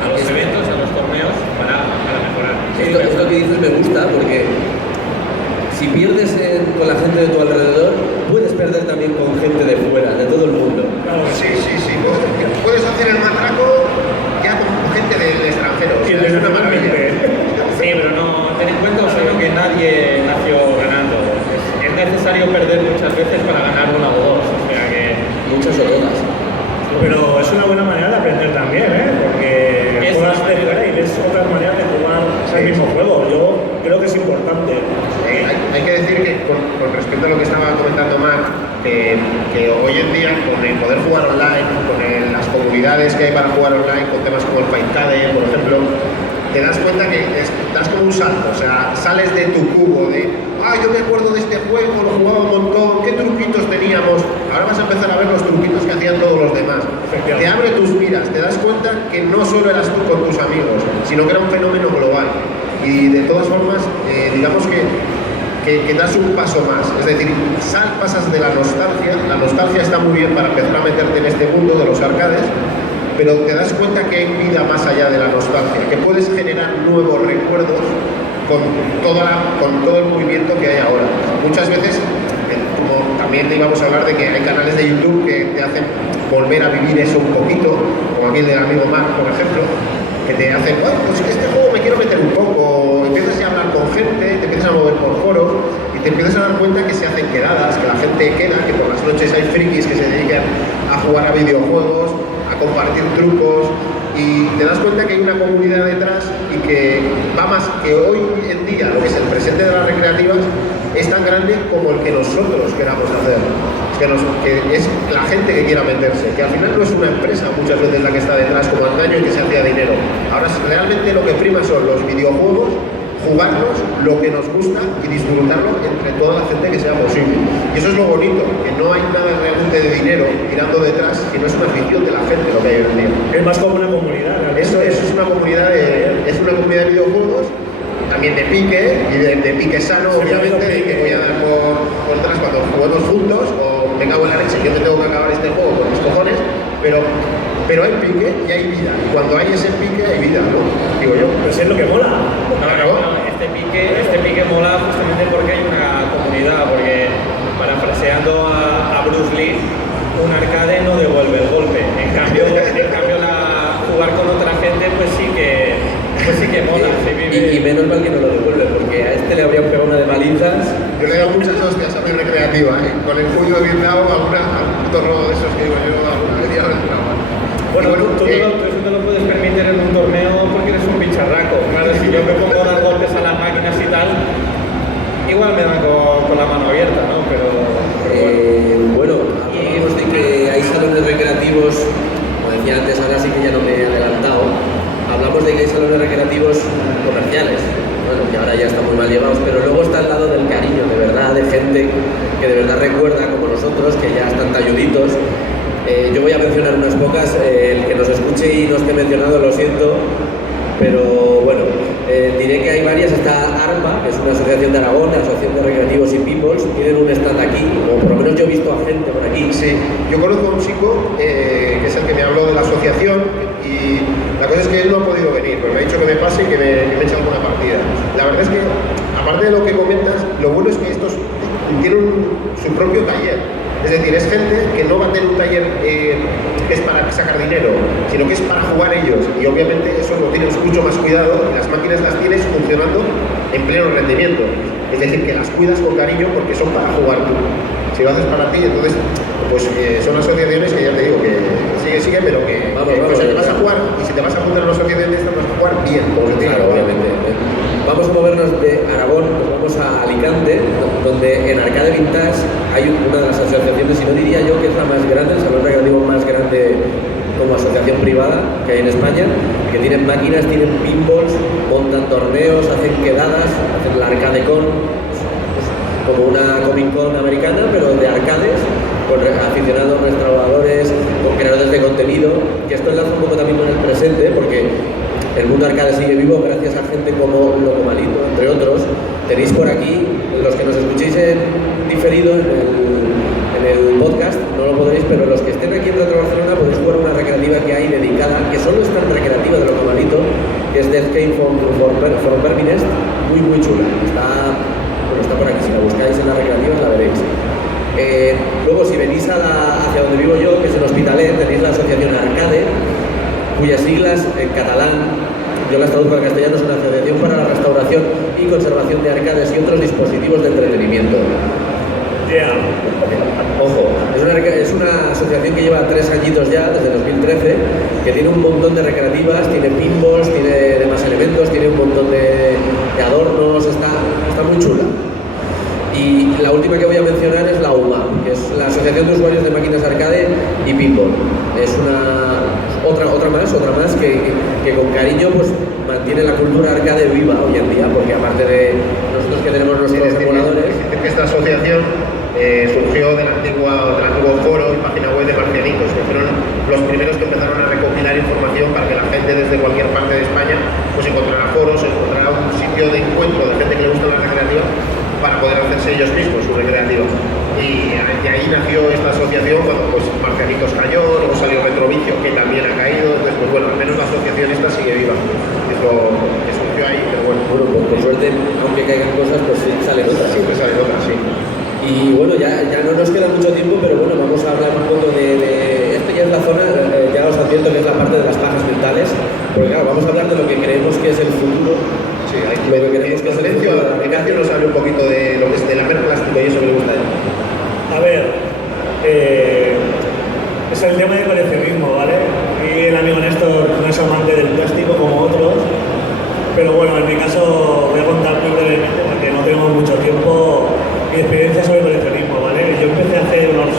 los eventos, a los torneos para mejorar. Esto que dices me gusta porque si pierdes con la gente de tu alrededor, puedes perder también con gente de fuera, de todo el mundo. Claro, Sí. Puedes hacer el matraco ya con gente del extranjero. O sea, es una maravilla. Sí, pero no, ten en cuenta, Osano, que nadie nació ganando. Es necesario perder muchas veces para ganar una o dos, o sea que... Muchas o todas. Pero es una buena manera de aprender también, ¿eh? Porque Es juegas una de manera. fuera y ves otras maneras de jugar el mismo juego. Yo creo que es importante. Hay que decir que con respecto a lo que estaba comentando Marc, que hoy en día con el poder jugar online, con las comunidades que hay para jugar online, con temas como el Fightcade, por ejemplo, te das cuenta que das como un salto, o sea, sales de tu cubo de yo me acuerdo de este juego, lo jugaba un montón, qué truquitos teníamos. Ahora vas a empezar a ver los truquitos que hacían todos los demás. Te abre tus miras, te das cuenta que no solo eras tú con tus amigos, sino que era un fenómeno global. Y de todas formas, digamos que das un paso más, es decir, pasas de la nostalgia está muy bien para empezar a meterte en este mundo de los arcades, pero te das cuenta que hay vida más allá de la nostalgia, que puedes generar nuevos recuerdos con todo el movimiento que hay ahora. Muchas veces, como también íbamos a hablar de que hay canales de YouTube que te hacen volver a vivir eso un poquito, como aquí el del amigo Marc, por ejemplo, que te hacen, pues este juego me quiero meter un poco, empiezas a hablar con gente, te empiezas a mover por foros y te empiezas a dar cuenta que se hacen quedadas, que la gente queda, que por las noches hay frikis que se dedican a jugar a videojuegos, a compartir trucos, y te das cuenta que hay una comunidad detrás y que va más, que hoy en día lo que es el presente de las recreativas es tan grande como el que nosotros queramos hacer, que es la gente que quiera meterse, que al final no es una empresa muchas veces la que está detrás como antaño y que se hacía dinero. Ahora realmente lo que prima son los videojuegos, jugarlos, lo que nos gusta y disfrutarlo entre toda la gente que sea posible. Y eso es lo bonito, que no hay nada realmente de dinero tirando detrás, sino es una afición de la gente lo que hay hoy en día. Es más como una comunidad. Eso es una comunidad de videojuegos, también de pique, y de pique sano, obviamente, de que voy a dar por detrás cuando juguemos juntos, o me cago en la leche, yo te tengo que acabar este juego por mis cojones, pero hay pique y hay vida. Y cuando hay ese pique hay vida, ¿no? Digo yo. Pues es lo que mola. No, este pique mola justamente porque hay una comunidad, porque parafraseando a Bruce Lee, un arcade no devuelve el golpe. En cambio jugar con otra gente pues sí que mola. Y menos mal que no lo devuelve, porque a este le habrían pegado una de malizas. Yo le he dado muchas hostias a mi recreativa, ¿eh? Con el puño bien dado a un torno de esos que digo yo, alguna vez ya lo he entrado. Bueno, tú eso te lo puedes permitir en un torneo porque eres un bicharraco. Claro, si yo me pongo a dar golpes a las máquinas y tal, igual me dan con la mano abierta, ¿no? Pero Bueno, hablamos de que hay salones recreativos, como decía antes, ahora sí que ya no me he adelantado, hablamos de que hay salones recreativos comerciales, bueno, que ahora ya están muy mal llevados, pero luego está al lado del cariño, de verdad, de gente que de verdad recuerda, como nosotros, que ya están talluditos. Yo voy a mencionar unas pocas, el que nos escuche y no esté mencionado lo siento, pero bueno, diré que hay varias. Está ARPA, que es una asociación de Aragón, Asociación de Recreativos y Peoples, tienen un stand aquí, o por lo menos yo he visto a gente por aquí. Sí, yo conozco a un chico que es el que me habló de la asociación y la cosa es que él no ha podido venir, pero me ha dicho que me pase y que me eche alguna partida. La verdad es que, aparte de lo que comentas, lo bueno es que estos tienen su propio taller. Es decir, es gente que no va a tener un taller que es para sacar dinero, sino que es para jugar ellos. Y obviamente eso lo tienes mucho más cuidado y las máquinas las tienes funcionando en pleno rendimiento. Es decir, que las cuidas con cariño porque son para jugar tú. Si lo haces para ti, entonces pues son asociaciones que ya te digo que sigue, pero que pues, si te vas a jugar y si te vas a apuntar a una asociación de estas vas a jugar bien, como se tiene. Claro, obviamente. Vamos a movernos de Aragón, nos vamos a Alicante, donde en Arcade Vintage hay una de las asociaciones, y no diría yo que es la más grande, el salón recreativo más grande como asociación privada que hay en España, que tienen máquinas, tienen pinballs, montan torneos, hacen quedadas, hacen la ArcadeCon, como una Comic Con americana, pero de arcades, con aficionados, restauradores, con creadores de contenido, que esto enlaza un poco también con el presente, porque el mundo arcade sigue vivo gracias a gente como Loco Malito, entre otros. Tenéis por aquí, los que nos escuchéis en diferido en el podcast, no lo podréis, pero los que estén aquí en Retro Barcelona podéis jugar una recreativa que hay dedicada, que solo es tan recreativa de Loco Malito, que es Death Game from Verminest, muy chula. Está por aquí, si la buscáis en la recreativa la veréis. Luego, si venís hacia donde vivo yo, que es el Hospitalet, tenéis la asociación Arcade, cuyas siglas en catalán, yo las traduzco al castellano, es una asociación para la restauración y conservación de arcades y otros dispositivos de entretenimiento. Ojo, es una asociación que lleva 3 añitos ya, desde 2013, que tiene un montón de recreativas, tiene pinballs, tiene demás elementos, tiene un montón de adornos, está muy chula. Y la última que voy a mencionar es la UMA, que es la Asociación de Usuarios de Máquinas Arcade y Pinball. Es otra más que con cariño pues mantiene la cultura arcade viva hoy en día, porque aparte de nosotros que tenemos nuestros emuladores... Esta asociación surgió del antiguo foro y página web de Marcianitos, que fueron los primeros que empezaron a recopilar información para que la gente desde cualquier parte de España pues encontrara foros, encontrara un sitio de encuentro de gente que le gusta las recreativas para poder hacerse ellos mismos su recreativa. Y de ahí nació esta asociación cuando pues Marcianitos cayó, luego salió Retrovicio, que también ha caído, entonces pues bueno, al menos la asociación esta sigue viva. Es lo que surgió ahí, pero bueno. Bueno, pues por suerte, aunque caigan cosas, pues sí, salen otras. Siempre salen otras, sí. Y bueno, ya no nos queda mucho tiempo, pero bueno, vamos a hablar un poco de esto. Ya es la zona, ya os advierto que es la parte de las pajas mentales, porque claro, vamos a hablar de lo que creemos que es el futuro. Sí, hay lo que queremos que es el futuro. Ignacio nos hable un poquito de lo que es del amer plástico y eso que le gusta a él. A ver, es el tema de coleccionismo, ¿vale? Y el amigo Néstor no es amante del plástico como otros, pero bueno, en mi caso voy a contar muy brevemente porque no tenemos mucho tiempo mi experiencia sobre coleccionismo, ¿vale? Yo empecé hace unos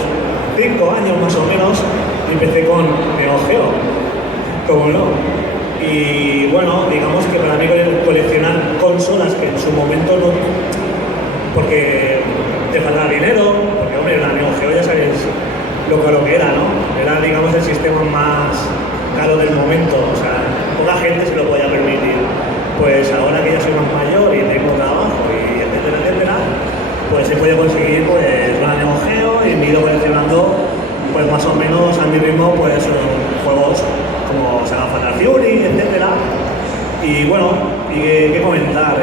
5 años más o menos y empecé con Neo Geo, ¿cómo no? Y bueno, digamos que para mí coleccionar consolas que en su momento no... porque te faltaba dinero, porque hombre, la Neo Geo ya sabéis lo caro que era, ¿no? Era, digamos, el sistema más caro del momento, o sea, poca gente se lo podía permitir. Pues ahora que ya soy más mayor y tengo trabajo y etcétera, pues he podido conseguir pues una Neo Geo y me he ido coleccionando pues más o menos a mi ritmo pues juegos como Saga Fatal Fury, etcétera. Y bueno, y qué comentar,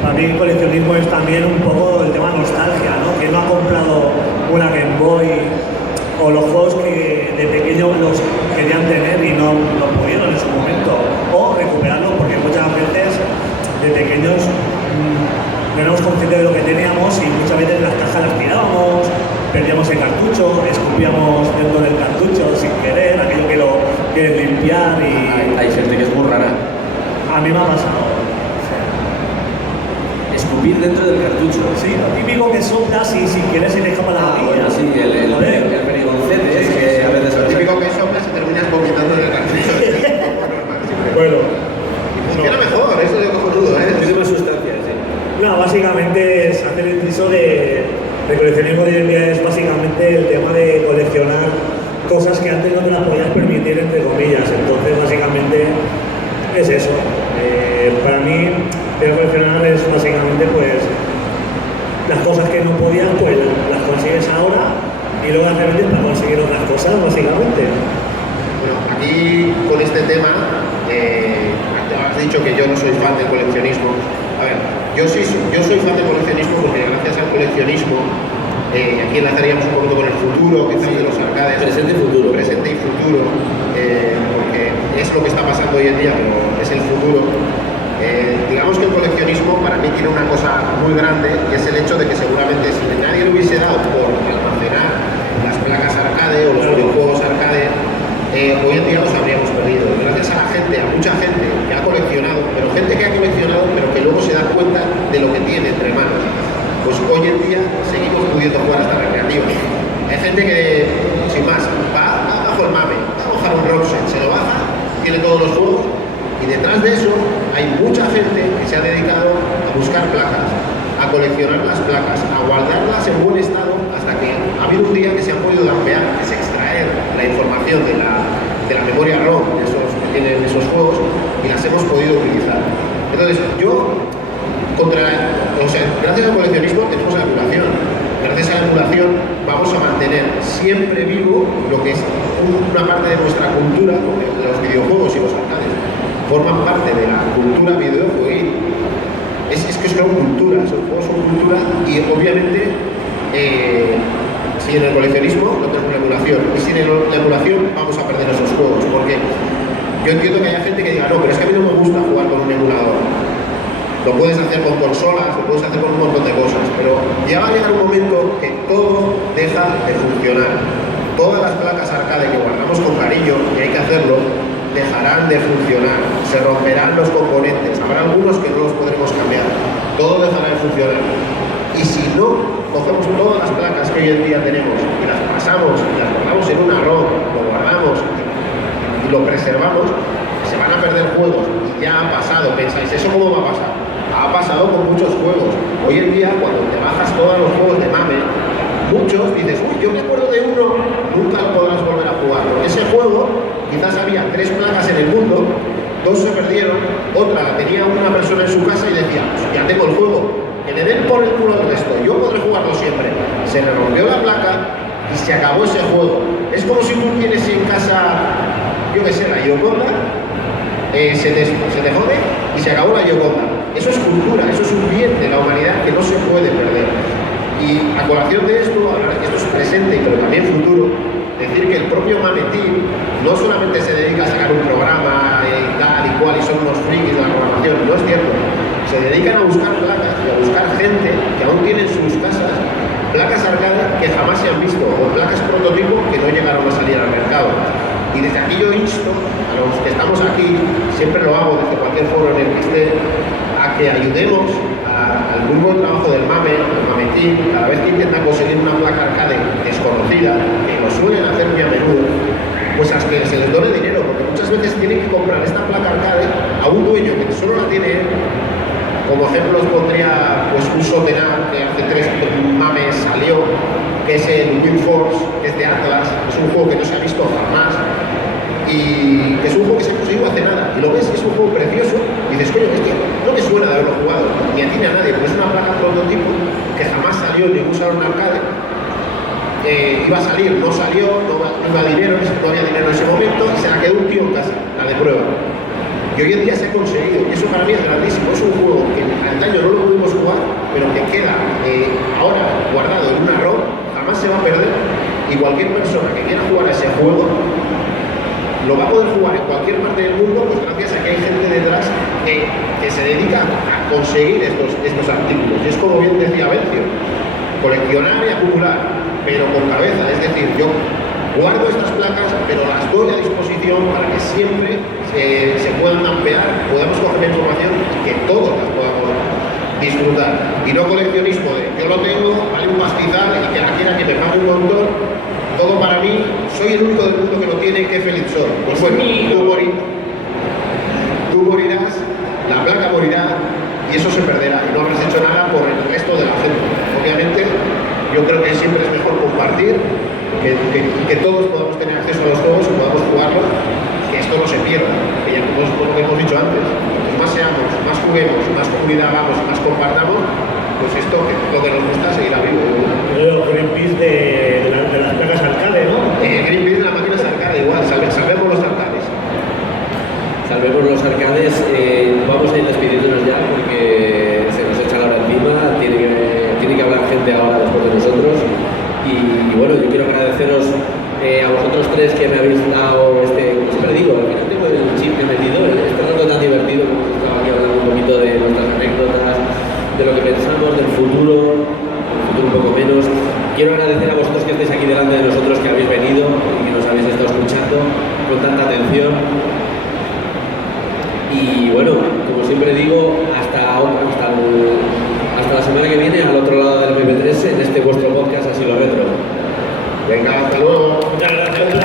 para mí el coleccionismo es también un poco el tema nostalgia, ¿no? Que no ha comprado una Game Boy o los juegos que de pequeño los querían tener y no los pudieron en su momento, o recuperarlos porque muchas veces de pequeños no éramos conscientes de lo que teníamos y muchas veces las cajas las tirábamos, perdíamos el cartucho, escupíamos dentro del cartucho sin querer, aquello que lo quieres limpiar y... Hay gente que es muy rara. A mí me ha pasado. Escupir dentro del cartucho. Sí, lo típico que soplas y sin querer se te escapa la Bueno, bebida. sí, el perigoncete es que a veces... Lo típico que soplas y terminas vomitando en el cartucho. Bueno. Funciona mejor, eso es cojonudo, ¿eh? Tiene más sustancia, sí. No, básicamente es hacer el inciso de coleccionismo de hoy en día es básicamente el tema de coleccionar cosas que antes no te las podías permitir, entre comillas. Entonces, básicamente es eso. Para mí, coleccionar es básicamente pues las cosas que no podías, pues las consigues ahora y luego las revendes para conseguir otras cosas, básicamente. Bueno, aquí con este tema, has dicho que yo no soy fan del coleccionismo. A ver, yo soy fan del coleccionismo porque gracias al coleccionismo Aquí enlazaríamos un poquito con el futuro, quizás de los arcades. Presente y futuro. Presente y futuro, porque es lo que está pasando hoy en día, pero es el futuro. Digamos que el coleccionismo para mí tiene una cosa muy grande, y es el hecho de que seguramente si nadie le hubiese dado por almacenar las placas arcade o los videojuegos arcade, hoy en día los habríamos perdido. Gracias a la gente, a mucha gente que ha coleccionado, pero que luego se da cuenta de lo que tiene entre manos, pues hoy en día seguimos pudiendo jugar hasta recreativos. Hay gente que, sin más, va bajo el mame, va a bajar un Rockset, se lo baja, tiene todos los juegos, y detrás de eso hay mucha gente que se ha dedicado a buscar placas, a coleccionar las placas, a guardarlas en buen estado, hasta que ha habido un día que se han podido dampear, que es extraer la información de la memoria ROM de esos que tienen esos juegos, y las hemos podido utilizar. Entonces, gracias al coleccionismo tenemos la emulación. Gracias a la emulación vamos a mantener siempre vivo lo que es una parte de nuestra cultura, porque los videojuegos y los arcades forman parte de la cultura videojueguil. Es que son cultura, esos juegos son cultura, y obviamente sin el coleccionismo no tenemos la emulación, y sin la emulación vamos a perder esos juegos, porque yo entiendo que haya gente que diga, no, pero es que a mí no me gusta jugar con un emulador. Lo puedes hacer con consolas, lo puedes hacer con un montón de cosas, pero ya va a llegar un momento que todo deja de funcionar. Todas las placas arcade que guardamos con cariño, y hay que hacerlo, dejarán de funcionar, se romperán los componentes, habrá algunos que no los podremos cambiar, todo dejará de funcionar. Y si no cogemos todas las placas que hoy en día tenemos y las pasamos y las guardamos en una ROM, lo guardamos y lo preservamos, se van a perder juegos. Y ya ha pasado, pensáis, ¿eso cómo va a pasar? Ha pasado con muchos juegos. Hoy en día, cuando te bajas todos los juegos de mame, muchos dices, uy, yo me acuerdo de uno, nunca lo podrás volver a jugar, porque ese juego quizás había 3 placas en el mundo, 2 se perdieron, otra la tenía una persona en su casa y decía, pues ya tengo el juego, que le den por el culo al resto, yo podré jugarlo siempre. Se le rompió la placa y se acabó ese juego. Es como si tú tienes en casa, yo que sé, la Yoconda, se te jode y se acabó la Yoconda. Eso es cultura, eso es un bien de la humanidad que no se puede perder. Y a colación de esto, hablar que esto es presente pero también futuro, decir que el propio Mameteam no solamente se dedica a sacar un programa tal y cual y son unos frikis de la programación, no es cierto. Se dedican a buscar placas y a buscar gente que aún tiene en sus casas placas arcade que jamás se han visto, o placas prototipo que no llegaron a salir al mercado. Y desde aquí yo insto a los que estamos aquí, siempre lo hago desde cualquier foro en el que esté, a que ayudemos al muy buen trabajo del MAME, del Mameteam, cada vez que intentan conseguir una placa arcade desconocida, que lo suelen hacer muy a menudo, pues a que se les done dinero, porque muchas veces tienen que comprar esta placa arcade a un dueño que solo la tiene él. Como ejemplo os pondría pues, un Sotenar que hace 3 mames salió, que es el Wind Force, que es de Atlas, es un juego que no se ha visto jamás, y que es un juego que se consiguió hace nada, y lo ves, es un juego precioso, y dices, coño, es que no me suena de haberlo jugado, ni a ti ni a nadie, porque es una placa prototipo que jamás salió en ningún salón arcade, iba a salir, no salió, no había dinero en ese momento, y se la quedó un tío en casa, la de prueba. Y hoy en día se ha conseguido, y eso para mí es grandísimo, es un juego que antaño no lo pudimos jugar, pero que queda ahora guardado en una ROM, jamás se va a perder, y cualquier persona que quiera jugar a ese juego, lo va a poder jugar en cualquier parte del mundo, pues gracias a que hay gente detrás que se dedica a conseguir estos artículos. Y es como bien decía Bencio, coleccionar y acumular, pero con cabeza, es decir, yo guardo estas placas, pero las doy a disposición para que siempre se puedan ampliar, podamos coger la información y que todos las podamos disfrutar. Y no coleccionismo de yo lo tengo, vale un pastizal y que la quiera que me pague un montón, todo para mí, soy el único del mundo que lo tiene, qué feliz soy. Pues bueno, tú morirás, la placa morirá y eso se perderá y no habrás hecho nada por el resto de la gente. Obviamente, yo creo que siempre es mejor compartir, que todos podamos tener acceso a los juegos y podamos jugarlos, que esto no se pierda, que ya como hemos dicho antes, pues más seamos, más juguemos, más comunidad hagamos, más compartamos, pues esto, lo que nos gusta, seguirá vivo. Greenpeace de las placas arcade, ¿no? Greenpeace de las máquinas arcade, igual, salvemos los arcades. Salvemos los arcades, vamos a ir despidiéndonos ya porque se nos echa la hora encima, tiene tiene que hablar gente ahora después de nosotros. Y bueno, yo quiero agradeceros a vosotros tres que me habéis dado como siempre digo, al final tengo el chip que he metido, este rato tan divertido, como estaba aquí hablando un poquito de nuestras anécdotas, de lo que pensamos, del futuro un poco menos. Quiero agradecer a vosotros que estáis aquí delante de nosotros, que habéis venido y que nos habéis estado escuchando con tanta atención. Y bueno, como siempre digo, hasta la semana que viene al otro lado del MP3 en este vuestro podcast Así lo Retro. Venga, hasta luego. Muchas gracias.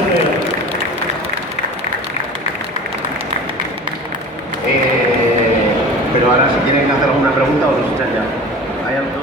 Pero ahora si tienen que hacer alguna pregunta os los echan ya. Hay algo.